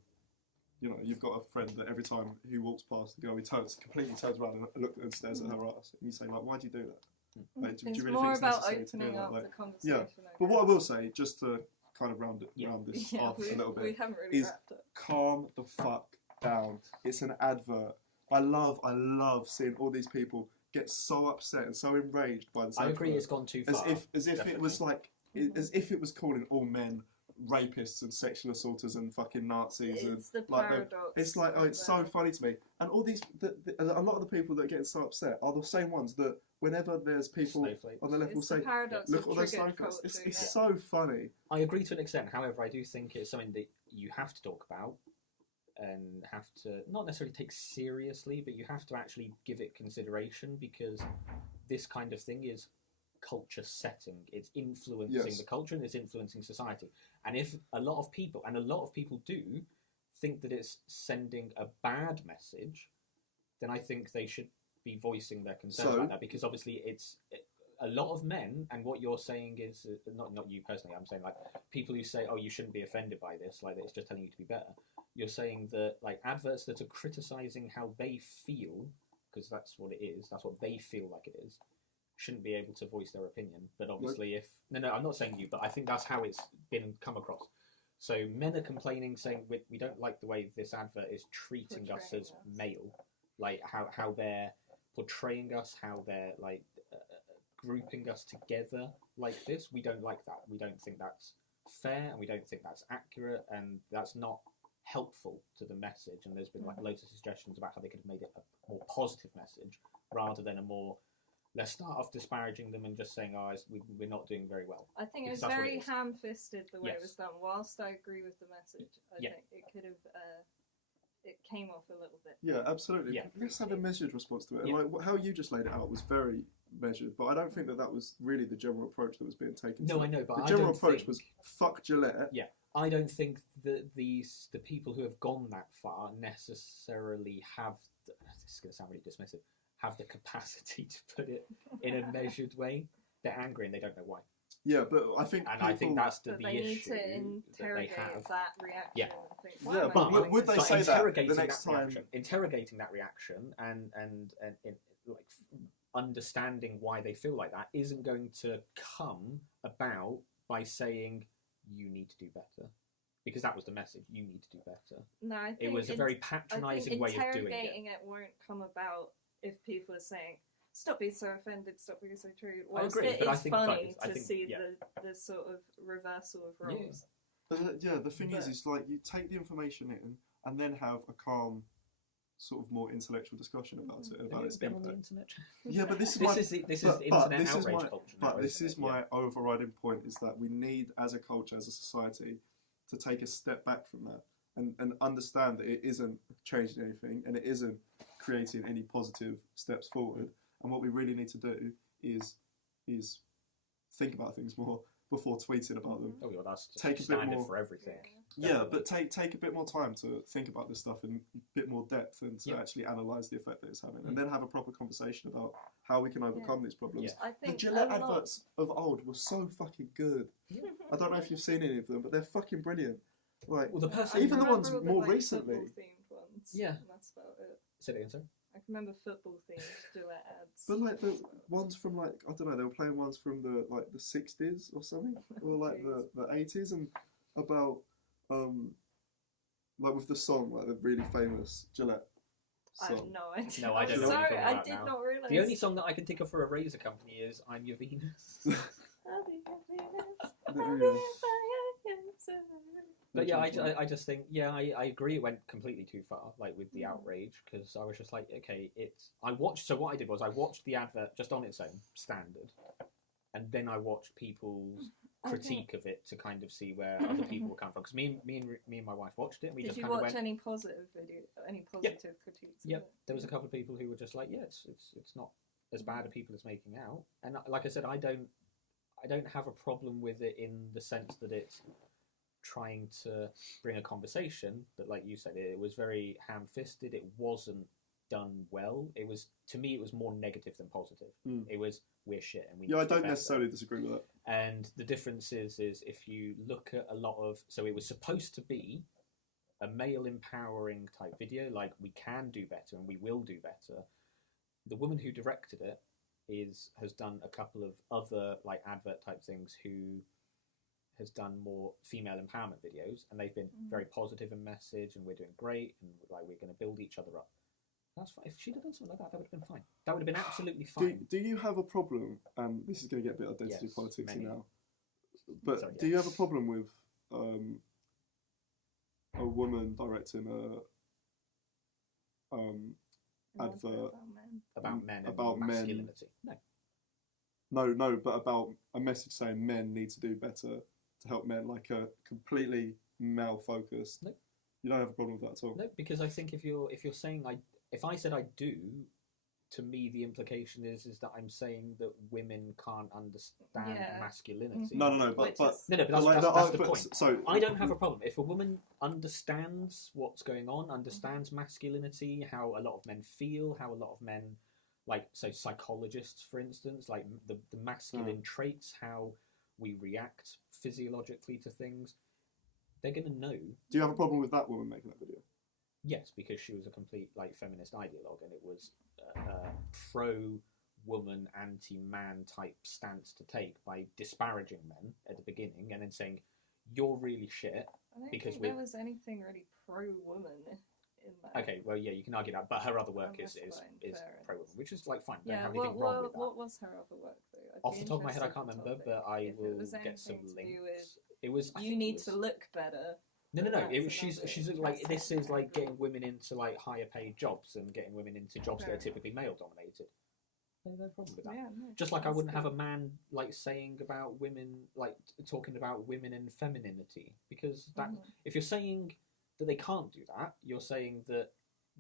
you know, you've got a friend that every time he walks past the girl, he completely turns around and stares at her ass, and you say, like, why do you do that? Like, do you really more think it's about necessary opening to do up that? Like, the conversation. Yeah, but what I will say, just to kind of round this off a little bit, we haven't really is wrapped up. Calm the fuck down. It's an advert. I love seeing all these people get so upset and so enraged by this advert. I agree, it's gone too far. As if it was like, as if it was calling all men rapists and sexual assaulters and fucking Nazis. It's and the paradox. It's like, oh, it's so funny to me. And all these, a lot of the people that are getting so upset are the same ones that whenever there's people on the left will say, look at all those snowflakes. It's so funny. I agree to an extent. However, I do think it's something that you have to talk about and have to not necessarily take seriously, but you have to actually give it consideration, because this kind of thing is culture setting. It's influencing the culture and it's influencing society. And if a lot of people do think that it's sending a bad message, then I think they should be voicing their concerns about that, because obviously a lot of men, and what you're saying is not you personally, I'm saying like people who say, oh, you shouldn't be offended by this, like it's just telling you to be better. You're saying that like adverts that are criticizing how they feel, because that's what it is, that's what they feel like it is, shouldn't be able to voice their opinion. But obviously no, I'm not saying you, but I think that's how it's been come across. So men are complaining, saying we don't like the way this advert is treating us as male, like how they're portraying us, how they're like grouping us together like this. We don't like that. We don't think that's fair, and we don't think that's accurate, and that's not helpful to the message. And there's been like loads of suggestions about how they could have made it a more positive message rather than a more, let's start off disparaging them and just saying, oh, we're not doing very well. I think it was very ham-fisted the way it was done. Whilst I agree with the message, I think it could have, it came off a little bit. Yeah, absolutely. Yeah. Let's have a measured response to it. And like how you just laid it out was very measured, but I don't think that was really the general approach that was being taken. No, I know, but the general approach was fuck Gillette. Yeah. I don't think that the people who have gone that far necessarily have, this is going to sound really dismissive, have the capacity to put it in a measured way. They're angry and they don't know why. Yeah, but I think I think that's the they issue need to interrogate that reaction. Yeah, but would they say that the next time? Interrogating that reaction and like understanding why they feel like that isn't going to come about by saying you need to do better, because that was the message. You need to do better. No, I think it was a very patronising way of doing it. Interrogating it won't come about if people are saying, stop being so offended, stop being so true. Whilst I agree, but it's funny to see the sort of reversal of roles. Yeah, the thing is like you take the information in and then have a calm, sort of more intellectual discussion about it, about its impact. Yeah, but this is internet outrage culture. But this is my overriding point: is that we need, as a culture, as a society, to take a step back from that and understand that it isn't changing anything and it isn't creating any positive steps forward. And what we really need to do is think about things more before tweeting about them. Oh, well, that's just take a standard bit more for everything. Yeah, but take a bit more time to think about this stuff in a bit more depth and to actually analyse the effect that it's having, and then have a proper conversation about how we can overcome these problems. I think the Gillette adverts of old were so fucking good. I don't know if you've seen any of them, but they're fucking brilliant. Like, well, the person even the ones all more like, recently. football-themed ones, Yeah. and that's about it. Say it again, sorry. I can remember football-themed Gillette ads. But like the ones from like, I don't know, they were playing ones from the 60s or something, or like the 80s, and about like with the song, like the really famous Gillette I have song. no idea. No, I don't know what you're Sorry, talking I about did now. not realise. The only song that I can think of for a razor company is "I'm Your Venus." I'll be happiness, I'll be Yeah. fire. But yeah, I just think, I agree it went completely too far, like with the outrage, because I was just like, okay, so what I did was I watched the advert just on its own, standard, and then I watched people's critique of it to kind of see where other people were coming from, because me and my wife watched it, and we Did just you kind of watch went, any positive critiques? yep, there was a couple of people who were just like, yeah, it's not as bad as people is making out, and like I said, I don't have a problem with it in the sense that it's trying to bring a conversation, but like you said, it was very ham-fisted. It wasn't done well. To me it was more negative than positive. It was, we're shit and we need I to do don't better. necessarily disagree with that. And the difference is if you look at a lot of, so it was supposed to be a male empowering type video, like we can do better and we will do better. The woman who directed it has done a couple of other like advert type things, who has done more female empowerment videos, and they've been very positive in message, and we're doing great, and like we're going to build each other up. That's fine. If she'd have done something like that, that would have been fine. That would have been absolutely fine. Do you have a problem? And this is going to get a bit identity politics now. But Sorry, do you have a problem with a woman directing a advert about men and about masculinity? No, but about a message saying men need to do better to help men, like a completely male focused. No. You don't have a problem with that at all. No, because I think if you're saying if I said I do, to me the implication is that I'm saying that women can't understand masculinity. No, but that's the point. So I don't have a problem if a woman understands what's going on, understands masculinity, how a lot of men feel, how a lot of men, like, so psychologists, for instance, like the masculine traits, how we react physiologically to things, they're going to know. Do you have a problem with that woman making that video? Yes, because she was a complete like feminist ideologue, and it was a pro-woman, anti-man type stance to take by disparaging men at the beginning and then saying, you're really shit. I don't because think there was anything really pro-woman in that. Okay, well, yeah, you can argue that, but her other work is pro-woman, which is like fine. Don't have anything wrong with that. What was her other work though? Off the top of my head, I can't remember, but I will get some links. It was. You need to look better. No. It was. She's like, this is like getting women into like higher paid jobs and getting women into jobs that are typically male dominated. No problem with that. Yeah, no, just like I wouldn't have a man like saying about women, like talking about women and femininity, because that if you're saying that they can't do that, you're saying that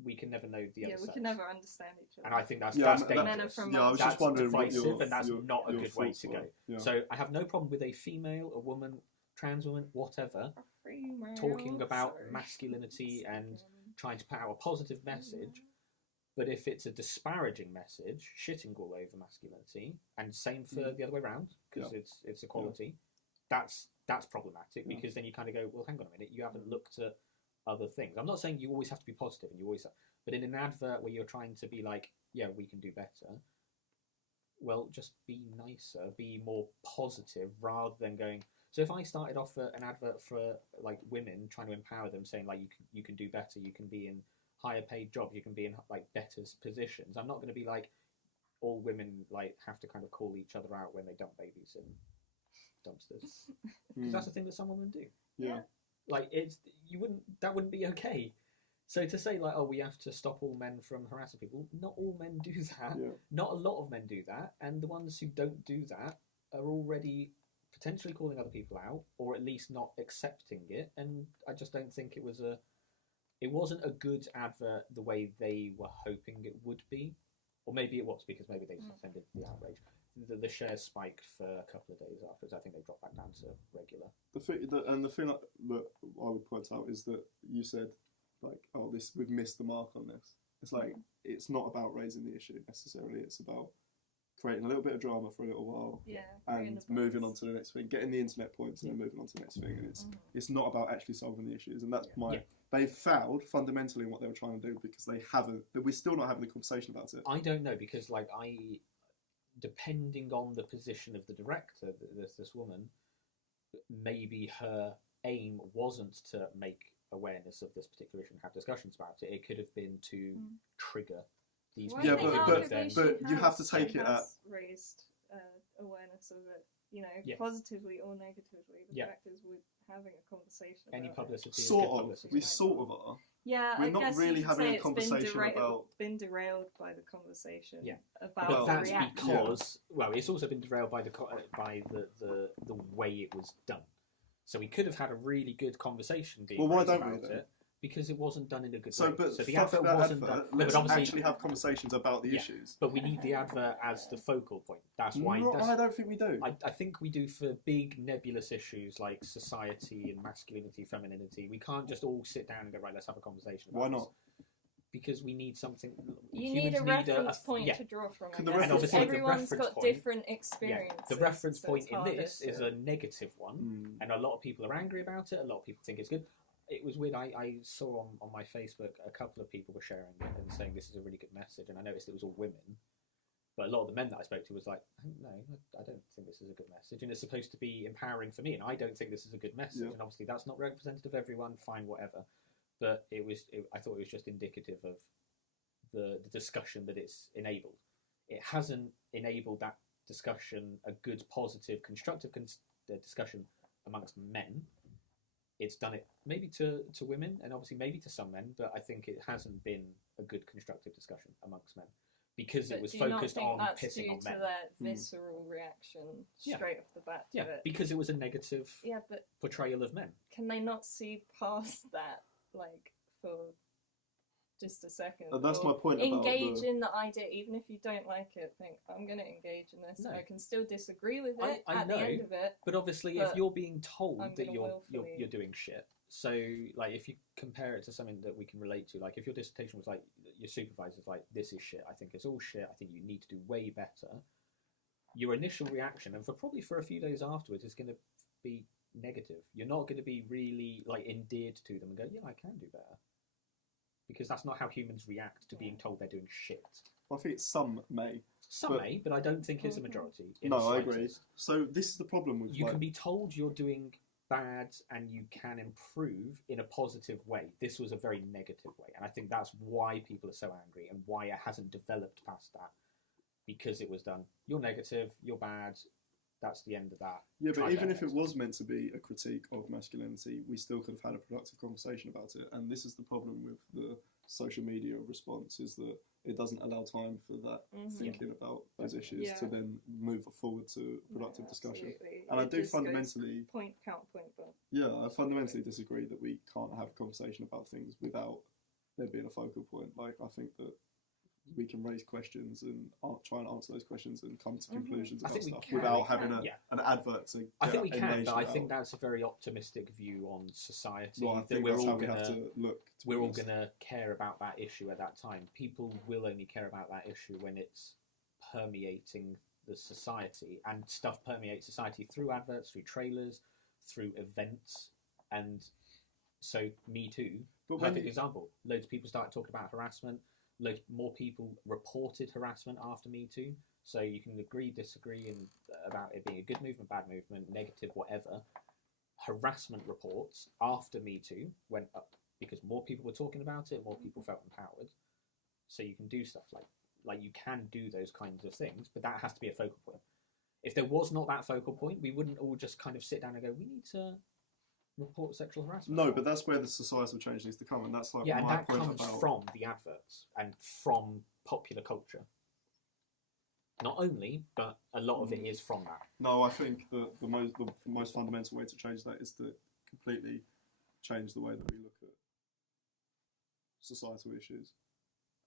we can never know the other sex. Yeah, we can never understand each other. And I think that's dangerous. I was just wondering divisive, and that's not a good way to go. Yeah. So I have no problem with a female, a woman, trans woman, whatever, talking about masculinity and trying to put out a positive message. But if it's a disparaging message, shitting all over masculinity, and same for the other way around, because it's equality, that's problematic, because then you kind of go, well, hang on a minute, you haven't looked at other things. I'm not saying you always have to be positive, and you always have, but in an advert where you're trying to be like, yeah, we can do better, well, just be nicer, be more positive, rather than going. So if I started off an advert for like women, trying to empower them, saying like you can do better, you can be in higher paid jobs, you can be in like better positions, I'm not going to be like all women like have to kind of call each other out when they dump babies in dumpsters, because that's the thing that some women do. Yeah. Like that wouldn't be okay. So to say like, oh, we have to stop all men from harassing people, not all men do that. Yeah. Not a lot of men do that, and the ones who don't do that are already potentially calling other people out, or at least not accepting it. And I just don't think it wasn't a good advert the way they were hoping it would be, or maybe it was because maybe they suspended the outrage. The shares spiked for a couple of days afterwards. I think they dropped back down to regular. The thing that I would point out is that you said, like, oh, we've missed the mark on this. It's like, it's not about raising the issue necessarily. It's about creating a little bit of drama for a little while, and moving on to the next thing, getting the internet points, and then moving on to the next thing. And it's not about actually solving the issues. And that's they failed fundamentally in what they were trying to do because we're still not having a conversation about it. I don't know, because depending on the position of the director, this woman, maybe her aim wasn't to make awareness of this particular issue and have discussions about it. It could have been to trigger these people. But you have to take it at raised awareness of it. You know, positively or negatively, the fact is we're having a conversation about any publicity. We sort of are. Yeah, we're I not guess really you could having say a conversation about. Been derailed by the conversation. Yeah, about but that's the reaction. because it's also been derailed by the way it was done. So we could have had a really good conversation about it. Because it wasn't done in a good way. So the advert wasn't done. Let's actually have conversations about the issues. But we need the advert as the focal point. That's why. I don't think we do. I think we do for big nebulous issues like society and masculinity, femininity. We can't just all sit down and go, right, let's have a conversation about Why not? Because we need something. You need a reference point to draw from. And obviously everyone's got different experiences. The reference point in this is a negative one, and a lot of people are angry about it. A lot of people think it's good. It was weird. I saw on my Facebook a couple of people were sharing it and saying this is a really good message, and I noticed it was all women. But a lot of the men that I spoke to was like, no, I don't think this is a good message, and it's supposed to be empowering for me, and I don't think this is a good message. And obviously that's not representative of everyone. Fine, whatever. But I thought it was just indicative of the discussion that it's enabled. It hasn't enabled that discussion, a good, positive, constructive discussion amongst men. It's done it maybe to women and obviously maybe to some men, but I think it hasn't been a good constructive discussion amongst men because it was focused on pissing on men. Do you not think that's due to that visceral reaction straight off the bat to it? Because it was a negative portrayal of men. Can they not see past that, like, for just a second? That's my point. Engage in the idea, even if you don't like it. Think, I'm going to engage in this. No. I can still disagree with it at the end of it. But obviously, if you're being told that you're doing shit, so like if you compare it to something that we can relate to, like if your dissertation was like your supervisor's like, this is shit. I think it's all shit. I think you need to do way better. Your initial reaction, and for a few days afterwards, is going to be negative. You're not going to be really like endeared to them and go, yeah, I can do better. Because that's not how humans react to being told they're doing shit. Well, I think some may. But I don't think it's a majority. No, I agree. So this is the problem with... You can be told you're doing bad and you can improve in a positive way. This was a very negative way. And I think that's why people are so angry and why it hasn't developed past that. Because it was done, you're negative, you're bad, that's the end of that. Yeah, but even if it was meant to be a critique of masculinity, we still could have had a productive conversation about it. And this is the problem with the social media response, is that it doesn't allow time for that thinking about those issues to then move forward to a productive discussion. And I do fundamentally... Point, counterpoint, but... Yeah, I fundamentally disagree that we can't have a conversation about things without there being a focal point. Like, I think that we can raise questions and try and answer those questions and come to conclusions about stuff without having an advert to I think we can, but I think that's a very optimistic view on society. Well, I think that's how we have to look. We're all going to care about that issue at that time. People will only care about that issue when it's permeating the society, and stuff permeates society through adverts, through trailers, through events, and so Me Too, perfect example. Loads of people started talking about harassment. Loads more people reported harassment after Me Too. So you can agree, disagree about it being a good movement, bad movement, negative, whatever. Harassment reports after Me Too went up because more people were talking about it, more people felt empowered. So you can do stuff like you can do those kinds of things, but that has to be a focal point. If there was not that focal point, we wouldn't all just kind of sit down and go, we need to report sexual harassment. No, but that's where the societal change needs to come, and that's like my and that point comes about... from the adverts and from popular culture. Not only, but a lot of it is from that. No, I think the most fundamental way to change that is to completely change the way that we look at societal issues,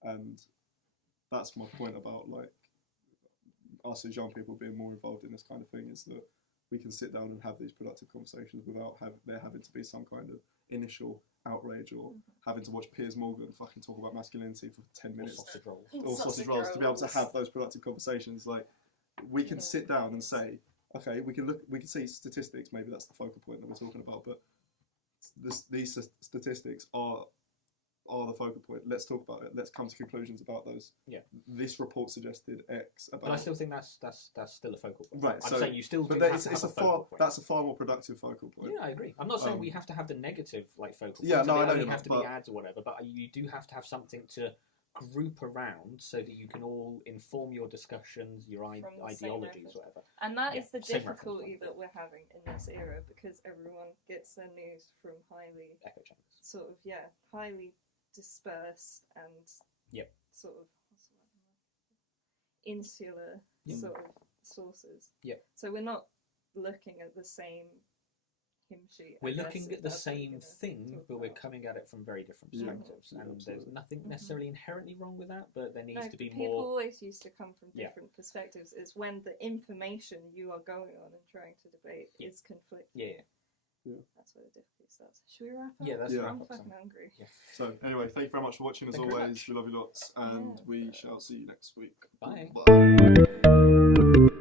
and that's my point about like us as young people being more involved in this kind of thing, is that we can sit down and have these productive conversations without there having to be some kind of initial outrage or having to watch Piers Morgan fucking talk about masculinity for 10 minutes. Or sausage rolls. To be able to have those productive conversations. Like, we can sit down and say, okay, we can see statistics, maybe that's the focal point that we're talking about, but these statistics are the focal point. Let's talk about it. Let's come to conclusions about those. Yeah. This report suggested X about. But I still think that's still a focal point. Right. I'm saying you still. But that's a far more productive focal point. Yeah, I agree. I'm not saying we have to have the negative like focal point. Yeah, no, I know. You have to be ads or whatever, but you do have to have something to group around so that you can all inform your discussions, your ideologies, whatever. And that is the difficulty that we're having in this era, because everyone gets their news from highly dispersed and sort of insular sort of sources. Yep. So we're not looking at the same hymn sheet. We're looking at the same thing, but we're coming at it from very different perspectives. And there's nothing necessarily inherently wrong with that, but there needs to be more. People always used to come from different perspectives. It's when the information you are going on and trying to debate is conflicting. Yeah. That's where the difficulty starts. Should we wrap up? Yeah, that's I'm fucking hungry. Yeah. So anyway, thank you very much for watching. As always, we love you lots, and we shall see you next week. Bye. Bye.